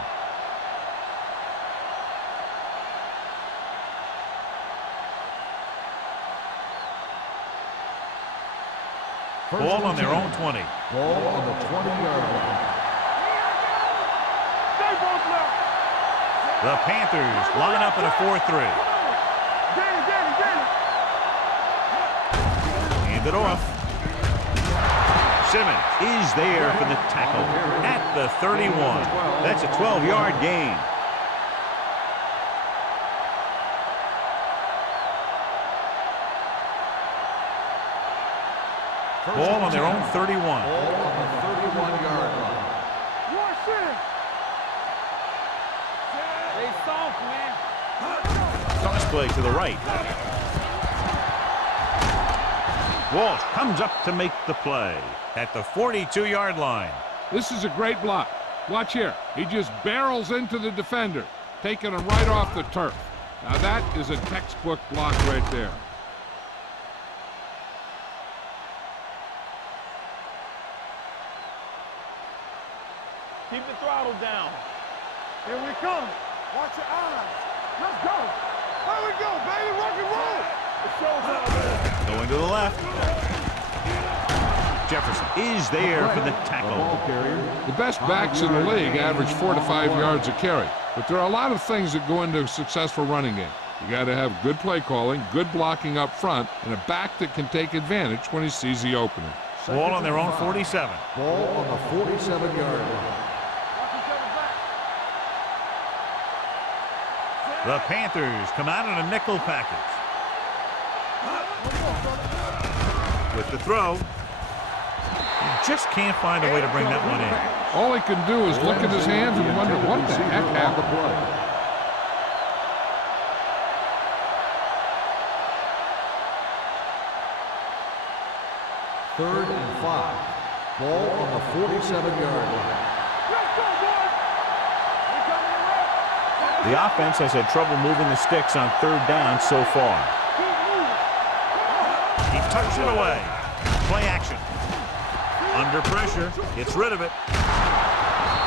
Ball on their own 20. Ball on the 20-yard line. The Panthers line up in a 4-3. Hand it off. Simmons is there for the tackle at the 31. That's a 12-yard gain. Ball on their own 31. Ball on the 31-yard line. They soft, man. Toss play to the right. Walsh comes up to make the play at the 42-yard line. This is a great block. Watch here. He just barrels into the defender, taking him right off the turf. Now that is a textbook block right there. Keep the throttle down. Here we come. Watch your eyes. Let's go. There we go, baby. Rock and roll. It shows out there. Going to the left. Jefferson is there for the tackle. The best backs in the league average 4 to 5 yards a carry. But there are a lot of things that go into a successful running game. You got to have good play calling, good blocking up front, and a back that can take advantage when he sees the opening. Ball on their own 47. Ball on the 47-yard line. The Panthers come out in a nickel package. With the throw. He just can't find a way to bring that one in. All he can do is look at his hands and wonder what the heck happened. Third and 5. Ball on the 47-yard line. The offense has had trouble moving the sticks on third down so far. He tucks it away. Play action. Under pressure. Gets rid of it.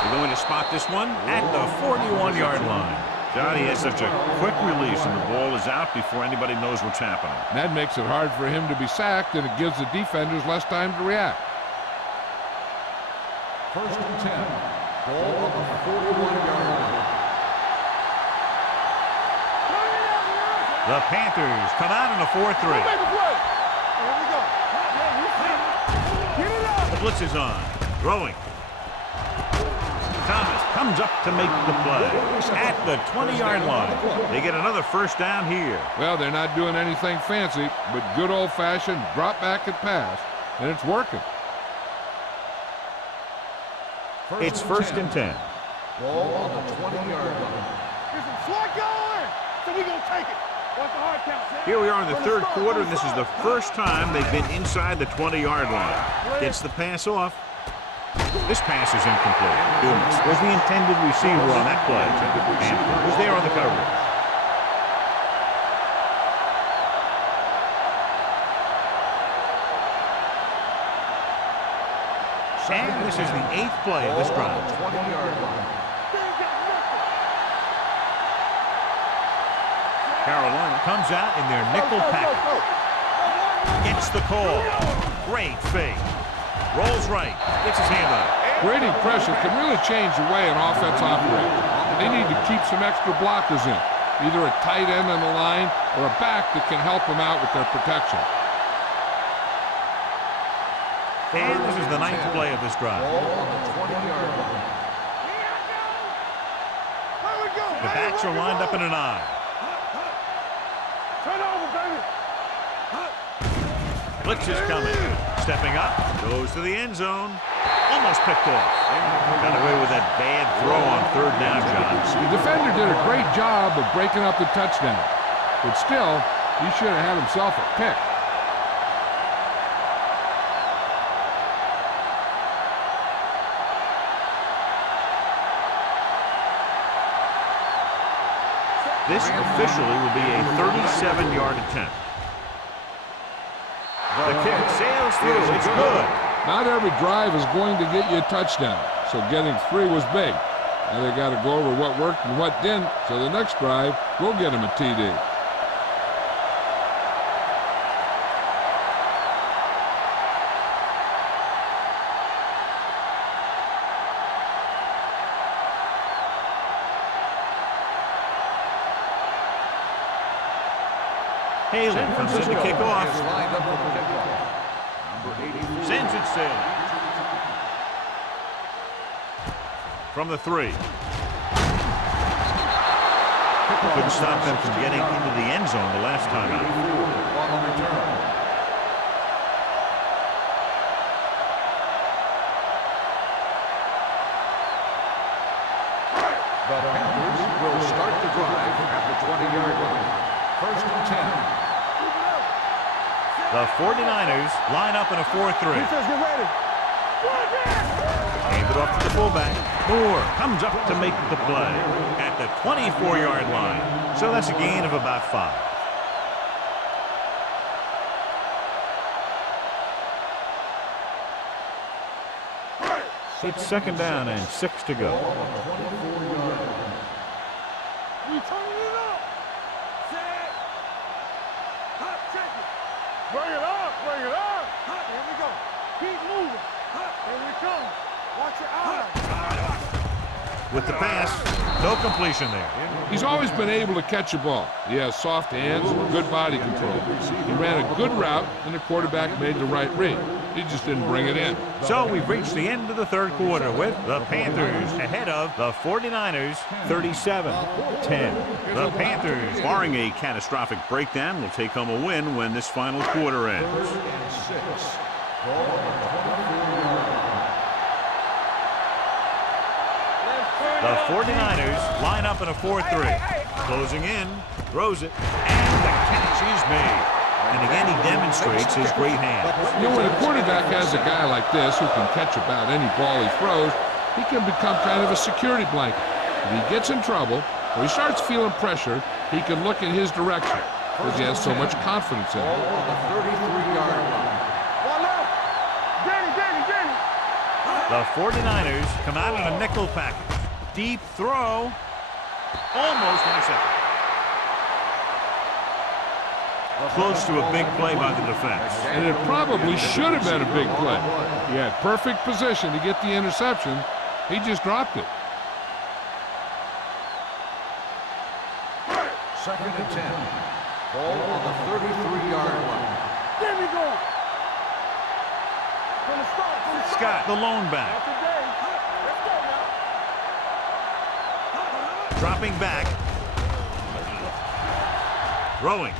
We're going to spot this one at the 41-yard line. John, he has such a quick release, and the ball is out before anybody knows what's happening. That makes it hard for him to be sacked, and it gives the defenders less time to react. First and 10. Ball on the 41-yard line. The Panthers come out in a 4-3. The blitz is on. Throwing. Thomas comes up to make the play at the 20-yard line. They get another first down here. Well, they're not doing anything fancy, but good old-fashioned drop back and pass, and it's working. It's first and 10. Ball on the 20-yard line. There's some slot going, so we're going to take it. What's the hard count, Sam? Here we are in the third quarter, and this is the first time they've been inside the 20-yard line. Gets the pass off. This pass is incomplete. Dumas was the intended receiver on that play, and was there on the coverage. And this is the 8th play of this drive. 20-yard line. Carolina comes out in their nickel package. Gets the call. Great fake. Rolls right. Gets his hand on it. Creating pressure can really change the way an offense operates. They need to keep some extra blockers in, either a tight end on the line or a back that can help them out with their protection. And this is the 9th play of this drive. Ball on the 20-yard line. The backs are lined up in an I. Turn over, baby. Blitz is coming. Stepping up. Goes to the end zone. Almost picked off. Got away with that bad throw on third down, John. The defender did a great job of breaking up the touchdown, but still, he should have had himself a pick. This officially will be a 37-yard attempt. The kick sails through. It's good. Not every drive is going to get you a touchdown, so getting 3 was big. Now they got to go over what worked and what didn't, so the next drive will get them a TD. Haley comes in to kick off. Is lined up for the kickoff. Number 84. Sends it sailing. From the 3. Couldn't stop them from getting into the end zone the last time out. On the return. The Panthers will start the drive at the 20-yard line. First and 10. The 49ers line up in a 4-3. Defense, get ready. Hand it off to the fullback. Moore comes up to make the play at the 24-yard line. So that's a gain of about 5. It's 2nd down and 6 to go. We turning it up. Set. Hot, check it. Bring it up, bring it up. Hot, here we go. Keep moving. Hot, here we come. Watch your eyes. With the pass, no completion there. He's always been able to catch a ball. He has soft hands, good body control. He ran a good route, and the quarterback made the right read. He just didn't bring it in. So we've reached the end of the 3rd quarter with the Panthers ahead of the 49ers 37-10. The Panthers, barring a catastrophic breakdown, will take home a win when this final quarter ends. 3rd and 6. Ball on the 24-yard line. The 49ers line up in a 4-3. Closing in, throws it, and the catch is made. And again, he demonstrates his great hands. You know, when a quarterback has a guy like this who can catch about any ball he throws, he can become kind of a security blanket. If he gets in trouble or he starts feeling pressure, he can look in his direction because he has so much confidence in him. Ball on the 33-yard line. One left. Get it. The 49ers come out in a nickel package. Deep throw, almost intercepted. Close to a big play by the defense. And it probably should have been a big play. He had perfect position to get the interception. He just dropped it. 2nd and 10. Ball on the 33-yard line. There we go. From the start. Scott, the lone back. Today. Let's go now. Dropping back. Throwing.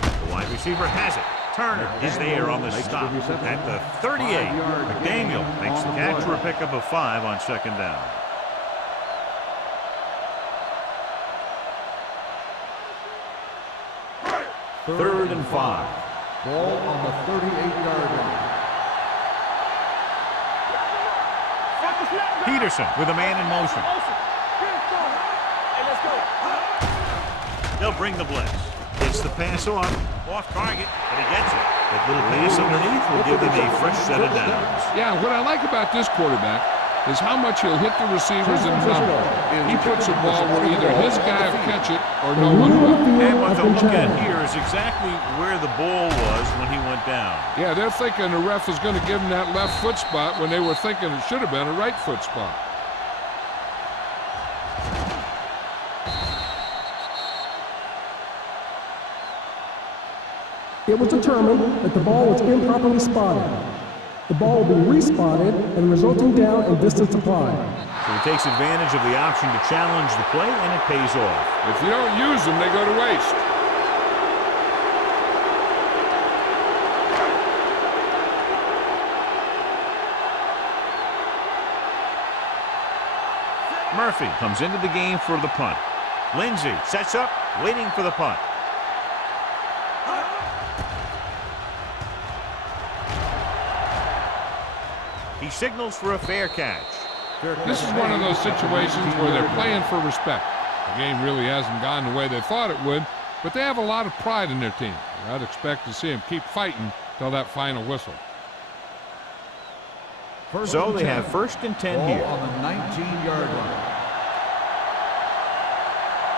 The wide receiver has it. Turner is there on the stop at the 38. McDaniel makes the catch for a pickup of 5 on 2nd down. Third and 5. Ball on the 38-yard line. Peterson with a man in motion. They'll bring the blitz. Gets the pass off target, but he gets it. That little pass underneath will give them a fresh set of downs. Yeah, what I like about this quarterback is how much he'll hit the receivers in number. He puts a ball where either his guy will catch it or no one will. And what they'll look at here is exactly where the ball was when he went down. Yeah, they're thinking the ref is going to give him that left foot spot when they were thinking it should have been a right foot spot. It was determined that the ball was improperly spotted. The ball will be respotted and resulting down and distance applied. So he takes advantage of the option to challenge the play, and it pays off. If you don't use them, they go to waste. Murphy comes into the game for the punt. Lindsey sets up, waiting for the punt. He signals for a fair catch. This is one of those situations where they're playing for respect. The game really hasn't gone the way they thought it would, but they have a lot of pride in their team. I'd expect to see them keep fighting till that final whistle. So they have first and 10 Ball here. on the 19-yard line.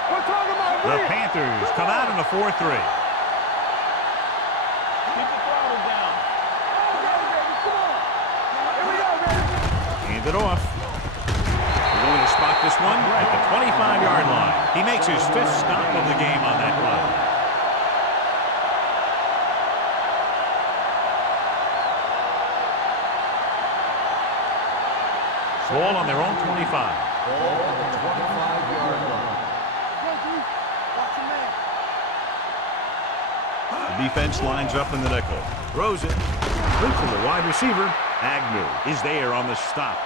We're talking about The me. Panthers come out in a 4-3. Keep the throttle down. Okay, baby, come on. Here we go, baby. Hand it off. We're going to spot this one at the 25-yard line. He makes his 5th stop of the game on that play. Ball on their own 25. Ball on the 25-yard line. Watch your man. The defense lines up in the nickel. Throws it. Looks for the wide receiver. Agnew is there on the stop.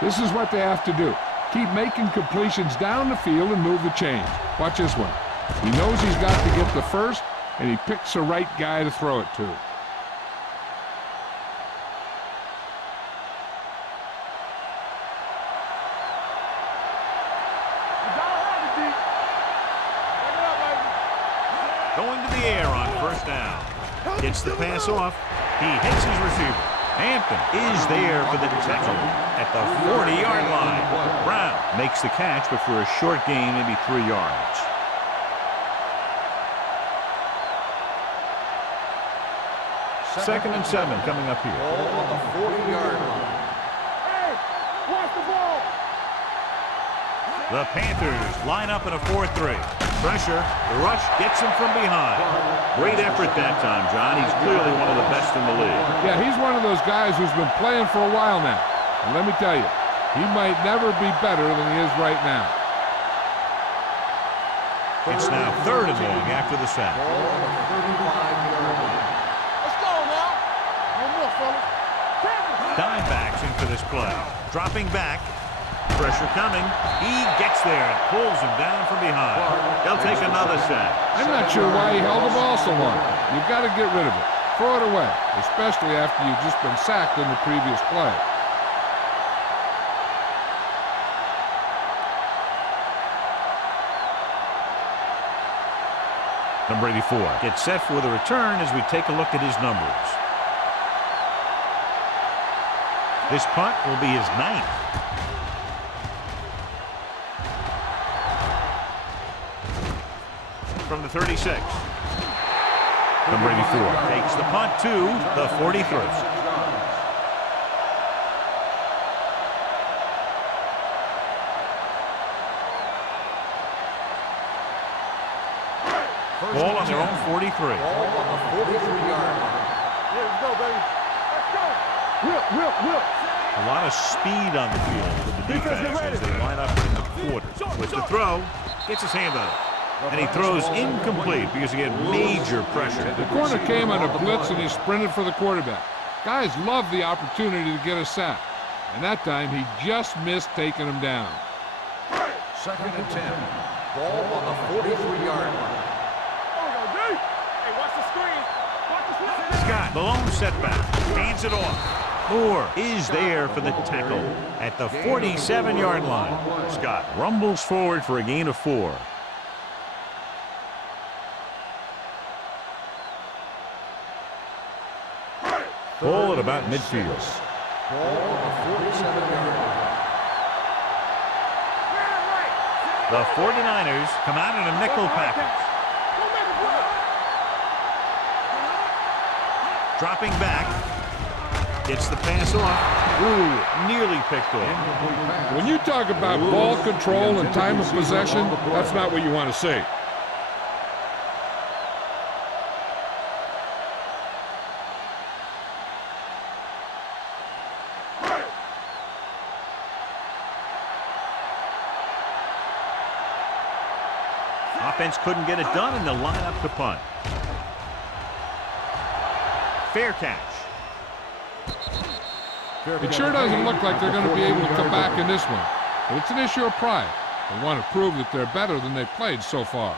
This is what they have to do. Keep making completions down the field and move the chains. Watch this one. He knows he's got to get the first, and he picks the right guy to throw it to. Going to the air on first down. Gets the pass off. He hits his receiver. Hampton is there for the tackle at the 40-yard line. Brown makes the catch, but for a short gain, maybe 3 yards. Second and 7 coming up here. Ball on the 40-yard line. Hey, watch the ball. The Panthers line up in a 4-3. Pressure. The rush gets him from behind. Great effort that time, John. He's clearly one of the best in the league. Yeah, he's one of those guys who's been playing for a while now. And let me tell you, he might never be better than he is right now. It's now 3rd and long after the sack. Ball on the 35-yard line. Let's go now. No more, fellas. Dime backs in for this play. Dropping back. Pressure coming. He gets there and pulls him down from behind. They'll take another sack. I'm not sure why he held the ball so long. You've got to get rid of it. Throw it away, especially after you've just been sacked in the previous play. Number 84 gets set for the return as we take a look at his numbers. This punt will be his 9th. From the 36. Number 84 takes the punt to the 43. Ball on their own 43. Ball on the 43-yard line. Yeah, let's go, baby. Let's go. Whip. A lot of speed on the field with the defense as they line up in the quarters. With the throw, gets his hand on it. And he throws incomplete because he had major pressure. The corner came on a blitz and he sprinted for the quarterback. Guys love the opportunity to get a sack. And that time he just missed taking him down. Second and 10. Ball on the 43-yard line. Hey, watch the screen. Watch the screen. Scott, the lone setback, hands it off. Moore is there for the tackle at the 47-yard line. Scott rumbles forward for a gain of 4. Ball at about midfield. Ball on the 47-yard line. The 49ers come out in a nickel package. Dropping back. Gets the pass off. Ooh, nearly picked off. When you talk about ball control and time of possession, that's not what you want to see. Offense couldn't get it done in the lineup to punt. Fair catch. It sure doesn't look like they're going to be able to come back in this one. But it's an issue of pride. They want to prove that they're better than they've played so far.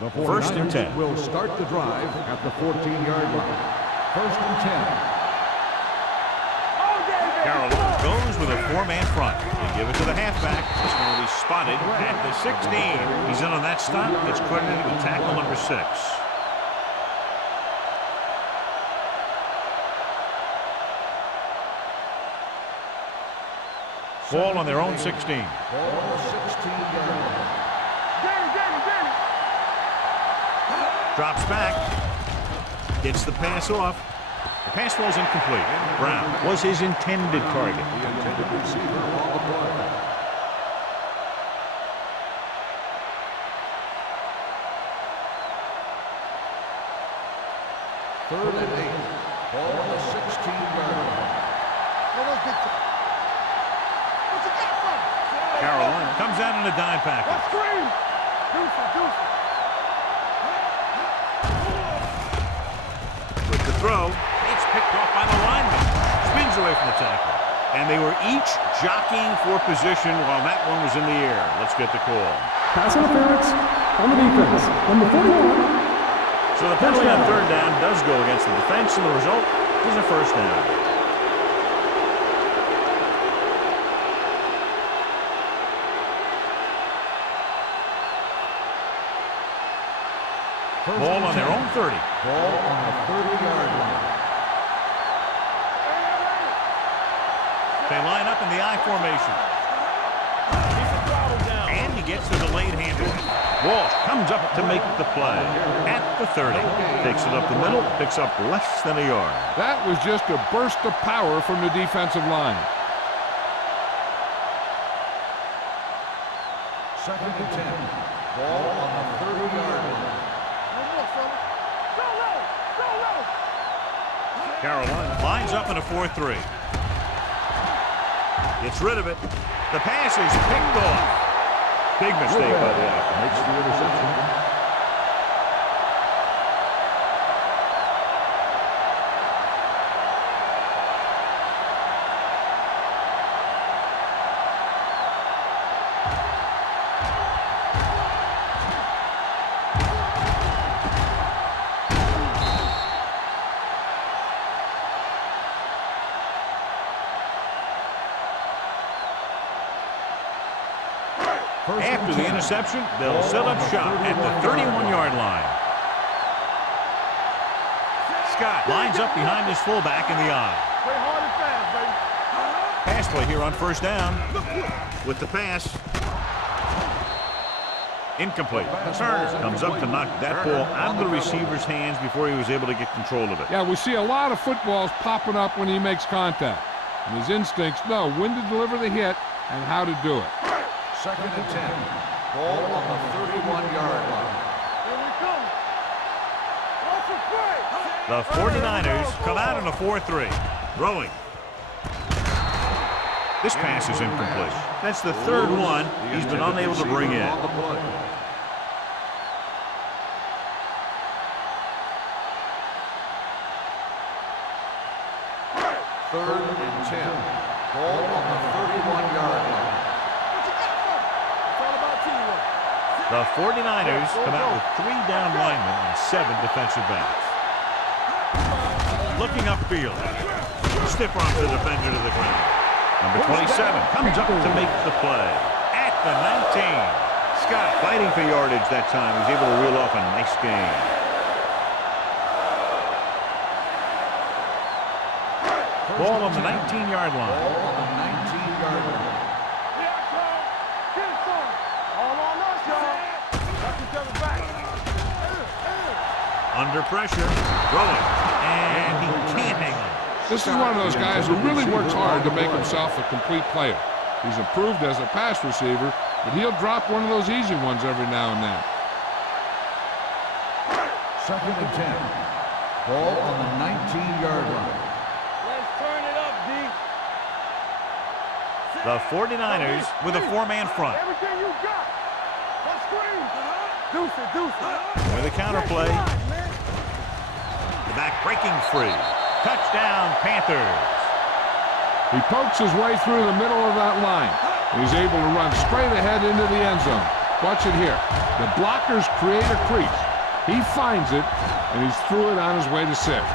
The First and 10. 49ers will start the drive at the 14-yard line. First and 10. Carolina goes with a 4-man front. They give it to the halfback. This one will be spotted at the 16. He's in on that stop. It's credited with tackle number 6. Ball on their own 16. Ball on the 16-yard line. Drops back. Gets the pass off. The pass falls incomplete. Brown was his intended target. The intended receiver on the play. Third and 8. Ball on the 16-yard line. Carolina comes out in a dime package. With the throw, it's picked off by the lineman. Spins away from the tackle. And they were each jockeying for position while that one was in the air. Let's get the call. Pass interference on the defense. Number 41. So the penalty on third down does go against the defense, and the result is a first down. Ball on their own 30. Ball on the 30-yard line. They line up in the I formation. And he gets the delayed handoff. Walsh comes up to make the play at the 30. Takes it up the middle, picks up less than a yard. That was just a burst of power from the defensive line. Second and 10. Ball on the 30-yard line. Carolina lines up in a 4-3. Gets rid of it. The pass is picked off. Big mistake by the offense. Makes the interception. After the interception, they'll set up shop at the 31-yard line. Scott lines up behind his fullback in the I. Pass play here on first down. With the pass. Incomplete. Turner comes up to knock that ball out of the receiver's hands before he was able to get control of it. Yeah, we see a lot of footballs popping up when he makes contact. And his instincts know when to deliver the hit and how to do it. Second and 10. Ball on the 31-yard line. The 49ers come out in a 4-3. Throwing. This pass is incomplete. That's the third one he's been unable to bring in. Third and 10. Ball on the 31-yard line. The 49ers come out with 3 down linemen and 7 defensive backs. Looking upfield. Stiff arms the defender to the ground. Number 27 comes up to make the play at the 19. Scott fighting for yardage that time. He was able to reel off a nice gain. Ball on the 19-yard line. Ball on the 19-yard line. Under pressure, throwing, and he can't hang on. This is one of those guys who really works hard to make himself a complete player. He's improved as a pass receiver, but he'll drop one of those easy ones every now and then. Second and 10. Ball on the 19-yard line. Let's turn it up, D. The 49ers with a 4-man front. Everything you got. Let's scream. Deuce it. With a counterplay. The back breaking free. Touchdown, Panthers. He pokes his way through the middle of that line. He's able to run straight ahead into the end zone. Watch it here. The blockers create a crease. He finds it, and he's through it on his way to 6.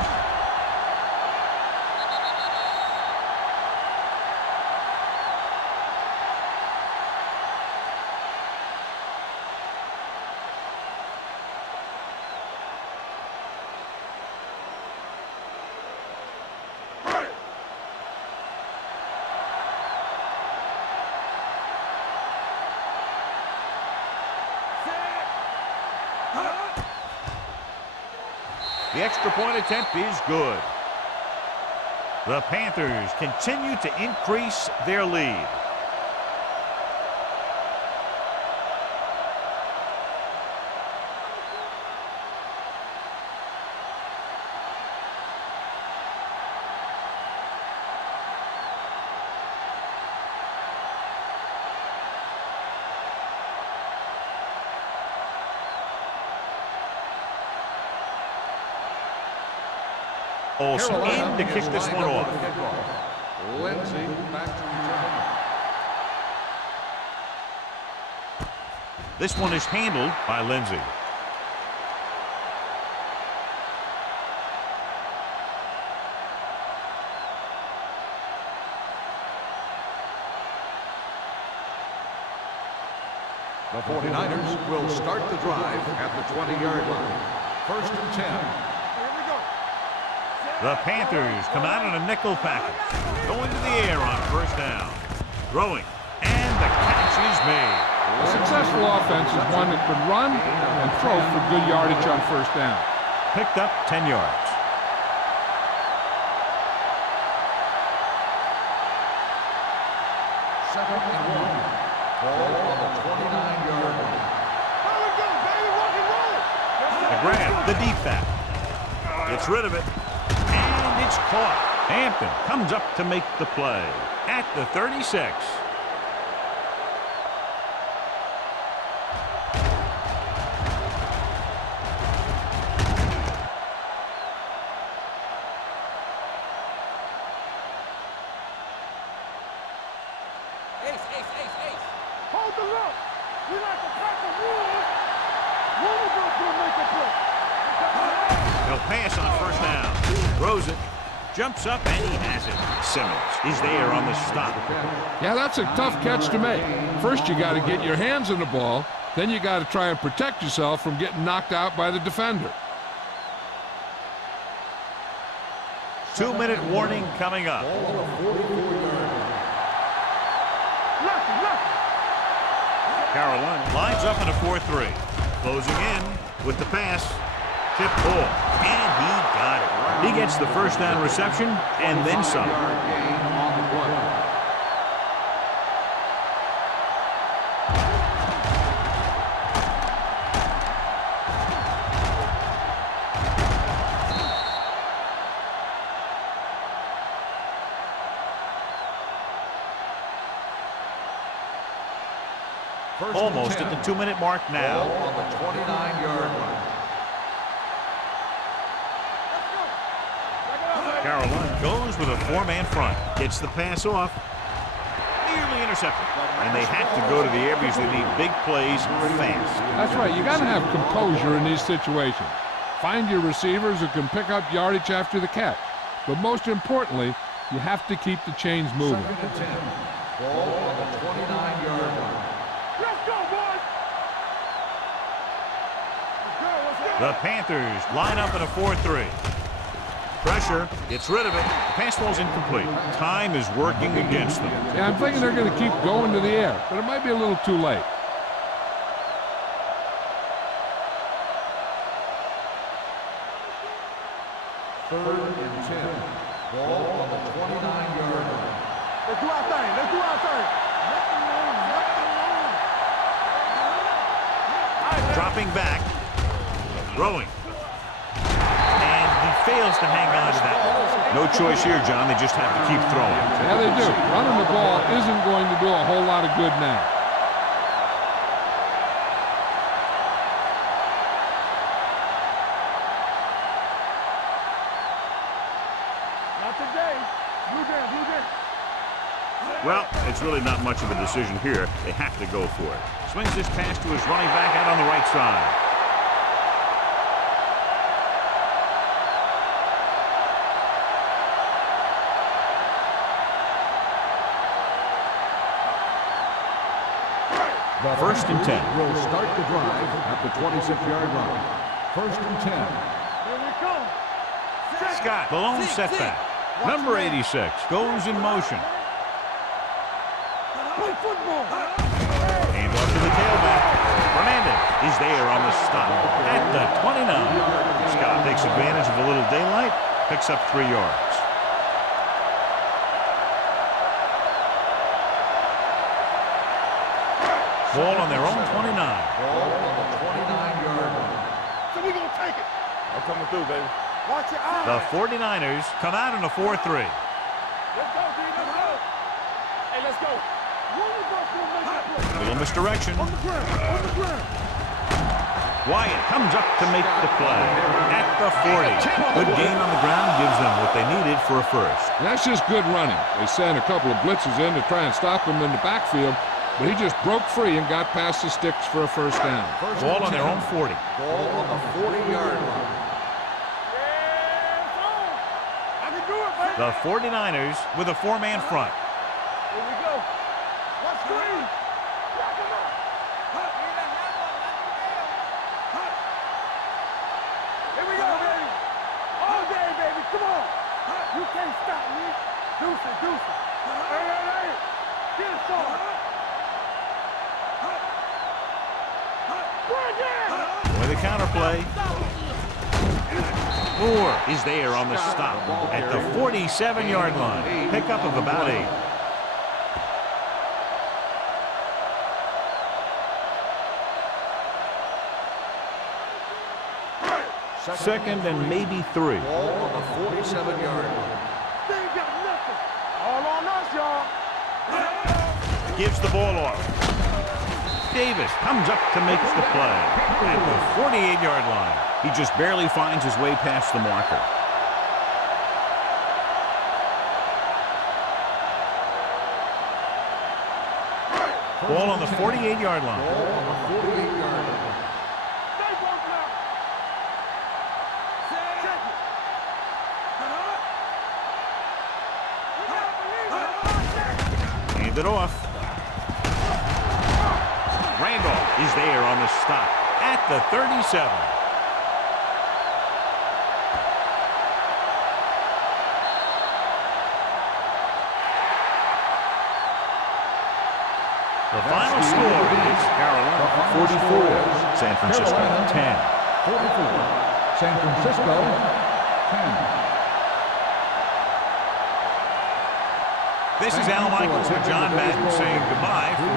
The extra point attempt is good. The Panthers continue to increase their lead. Olsen in to kick this one off. Lindsay back to return. This one is handled by Lindsay. The 49ers will start the drive at the 20-yard line. First and 10. The Panthers come out in a nickel package. Going to the air on first down. Throwing. And the catch is made. A successful offense is one that can run and throw for good yardage on first down. Picked up 10 yards. Second and 1. Ball on the 29-yard line. The grab, the deep back. Gets rid of it. And it's caught. Hampton comes up to make the play at the 36. Hold the look. We like to cut the wood. Louisville's going to make a play. He'll pass on first down. Throws it. Jumps up and he has it. Simmons is there on the stop. Yeah, that's a tough catch to make. First, you got to get your hands on the ball. Then you got to try and protect yourself from getting knocked out by the defender. 2-minute warning coming up. Carolina lines up in a 4-3. Closing in with the pass. Tip ball. And he got it. He gets the first down reception and then some. Almost at the 2-minute mark now. On the 29-yard line. Carolina goes with a 4-man front. Gets the pass off. Nearly intercepted. And they have to go to the air because they need big plays fast. That's right. You got to have composure in these situations. Find your receivers who can pick up yardage after the catch. But most importantly, you have to keep the chains moving. Second and 10. Ball on the 29-yard line. Let's go, boys. The Panthers line up in a 4-3. Pressure, gets rid of it. Pass ball's incomplete. Time is working against them. Yeah, I'm thinking they're going to keep going to the air, but it might be a little too late. Third and 10. Ball on the 29-yard line. Let's do our thing. Let's do our thing. Dropping back. Throwing. And he fails to hang on to that one. No choice here, John. They just have to keep throwing. Yeah, they do. Running the ball isn't going to do a whole lot of good now. Not today. Blue game, blue game. Well, it's really not much of a decision here. They have to go for it. Swings this pass to his running back out on the right side. First and 10. Will start the drive at the 26-yard line. First and 10. Here we come. Scott, the lone setback. Number 86 goes in motion. Play football. Hand off to the tailback. Fernandez Evans is there on the stop at the 29. Scott takes advantage of a little daylight, picks up 3 yards. Ball on their own 29. Ball on the 29-yard line. So we're going to take it. I'm coming through, baby. Watch your eyes. The 49ers come out in a 4-3. Let's go, D. Let's go. Hey, let's go. One of us will make that play. Little misdirection. On the ground. On the ground. Wyatt comes up to make the play at the 40. Good gain on the ground gives them what they needed for a first. And that's just good running. They sent a couple of blitzes in to try and stop him in the backfield, but he just broke free and got past the sticks for a first down. Ball on their own 40. Ball on the 40-yard line. I can do it, baby. The 49ers with a 4-man front. Here we go. One screen. Lock him up. Here we go, baby. All day, baby. Come on. You can't stop me. Deuce it, deuce it. Hey, hey, hey. Get it started. With a counterplay. Moore is there on the stop at the 47-yard line. Pickup of about 8. Second and maybe 3. Ball on the 47-yard line. They ain't got nothing. All on us, y'all. Gives the ball off. Davis comes up to make the play at the 48-yard line. He just barely finds his way past the marker. Ball on the 48-yard line. Ball on the 48-yard line. They won't block. Check it. Hand it off. Randolph is there on the stop at the 37. The final score is Carolina 44, San Francisco 10. 44. San Francisco 10. This is Al Michaels and John Madden saying goodbye for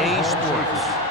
EA Sports.